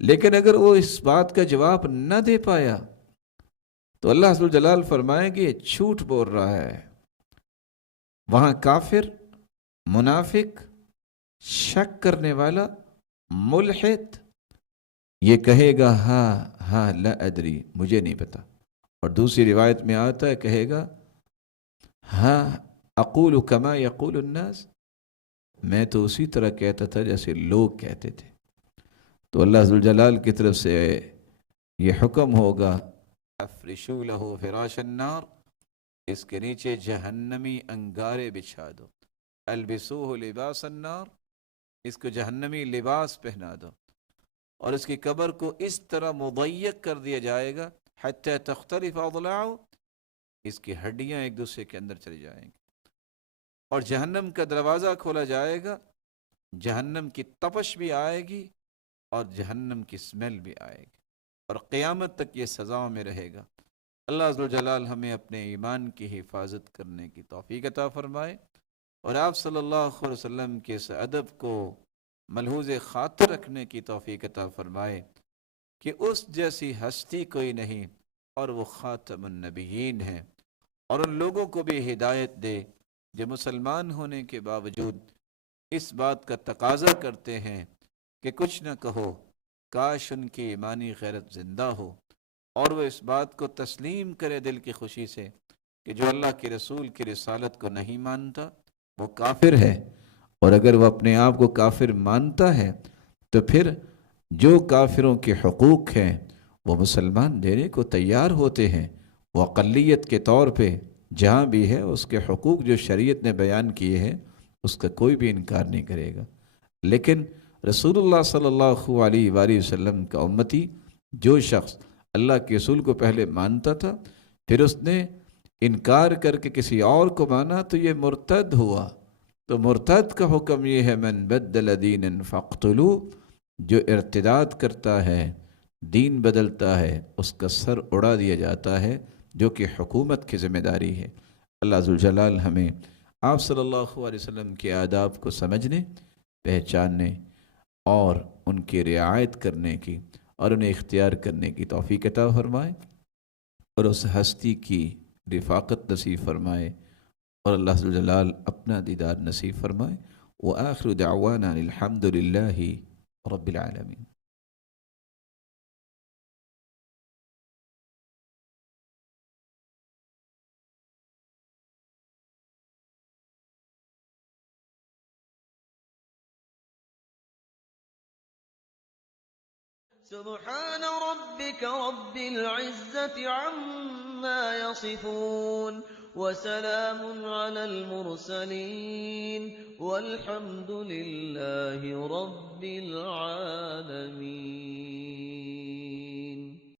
لیکن اگر وہ اس بات کا جواب نہ دے پایا تو اللہ عز و جلال فرمائیں گے جھوٹ بول رہا ہے. وہاں کافر، منافق، شک کرنے والا، ملحد یہ کہے گا ہاں لا ادری، مجھے نہیں پتا. اور دوسری روایت میں آتا ہے کہے گا ہاں اقول کما یقول الناس، میں تو اسی طرح کہتا تھا جیسے لوگ کہتے تھے. تو اللہ ذو الجلال کی طرف سے یہ حکم ہوگا افرشو لہو فراش النار، اس کے نیچے جہنمی انگارے بچھا دو. البسوہ لباس النار، اس کو جہنمی لباس پہنا دو. اور اس کی قبر کو اس طرح مضیق کر دیا جائے گا حتی تختلف اضلاعہ، اس کی ہڈیاں ایک دوسرے کے اندر چلی جائیں گی. اور جہنم کا دروازہ کھولا جائے گا، جہنم کی تپش بھی آئے گی اور جہنم کی سمیل بھی آئے گی، اور قیامت تک یہ سزاؤں میں رہے گا. اللہ عز و جلال ہمیں اپنے ایمان کی حفاظت کرنے کی توفیق عطا فرمائے، اور آپ صلی اللہ علیہ وسلم کے اس ادب کو ملحوظ خاطر رکھنے کی توفیق عطا فرمائے کہ اس جیسی ہستی کوئی نہیں، اور وہ خاتم النبیین ہیں. اور ان لوگوں کو بھی ہدایت دے جو مسلمان ہونے کے باوجود اس بات کا تقاضا کرتے ہیں کہ کچھ نہ کہو، کاش ان کی ایمانی غیرت زندہ ہو، اور وہ اس بات کو تسلیم کرے دل کی خوشی سے کہ جو اللہ کے رسول کی رسالت کو نہیں مانتا وہ کافر ہے. اور اگر وہ اپنے آپ کو کافر مانتا ہے تو پھر جو کافروں کے حقوق ہیں وہ مسلمان دینے کو تیار ہوتے ہیں. وہ اقلیت کے طور پہ جہاں بھی ہے اس کے حقوق جو شریعت نے بیان کیے ہیں اس کا کوئی بھی انکار نہیں کرے گا. لیکن رسول اللہ صلی اللہ علیہ وآلہ وسلم کا امتی جو شخص اللہ کے رسول کو پہلے مانتا تھا پھر اس نے انکار کر کے کسی اور کو مانا تو یہ مرتد ہوا. تو مرتد کا حکم یہ ہے من بدل دینا فاقتلوہ، جو ارتداد کرتا ہے، دین بدلتا ہے، اس کا سر اڑا دیا جاتا ہے، جو کہ حکومت کی ذمہ داری ہے. اللہ ذو الجلال ہمیں آپ صلی اللہ علیہ وسلم کے آداب کو سمجھنے، پہچاننے اور ان کی رعایت کرنے کی اور انہیں اختیار کرنے کی توفیق عطا فرمائے، اور اس ہستی کی رفاقت نصیب فرمائے، اور اللہ ذو الجلال اپنا دیدار نصیب فرمائے. وآخر دعوانا الحمد للہ رب العالمین. سبحان ربك رب العزة عما يصفون وسلام على المرسلين والحمد لله رب العالمين.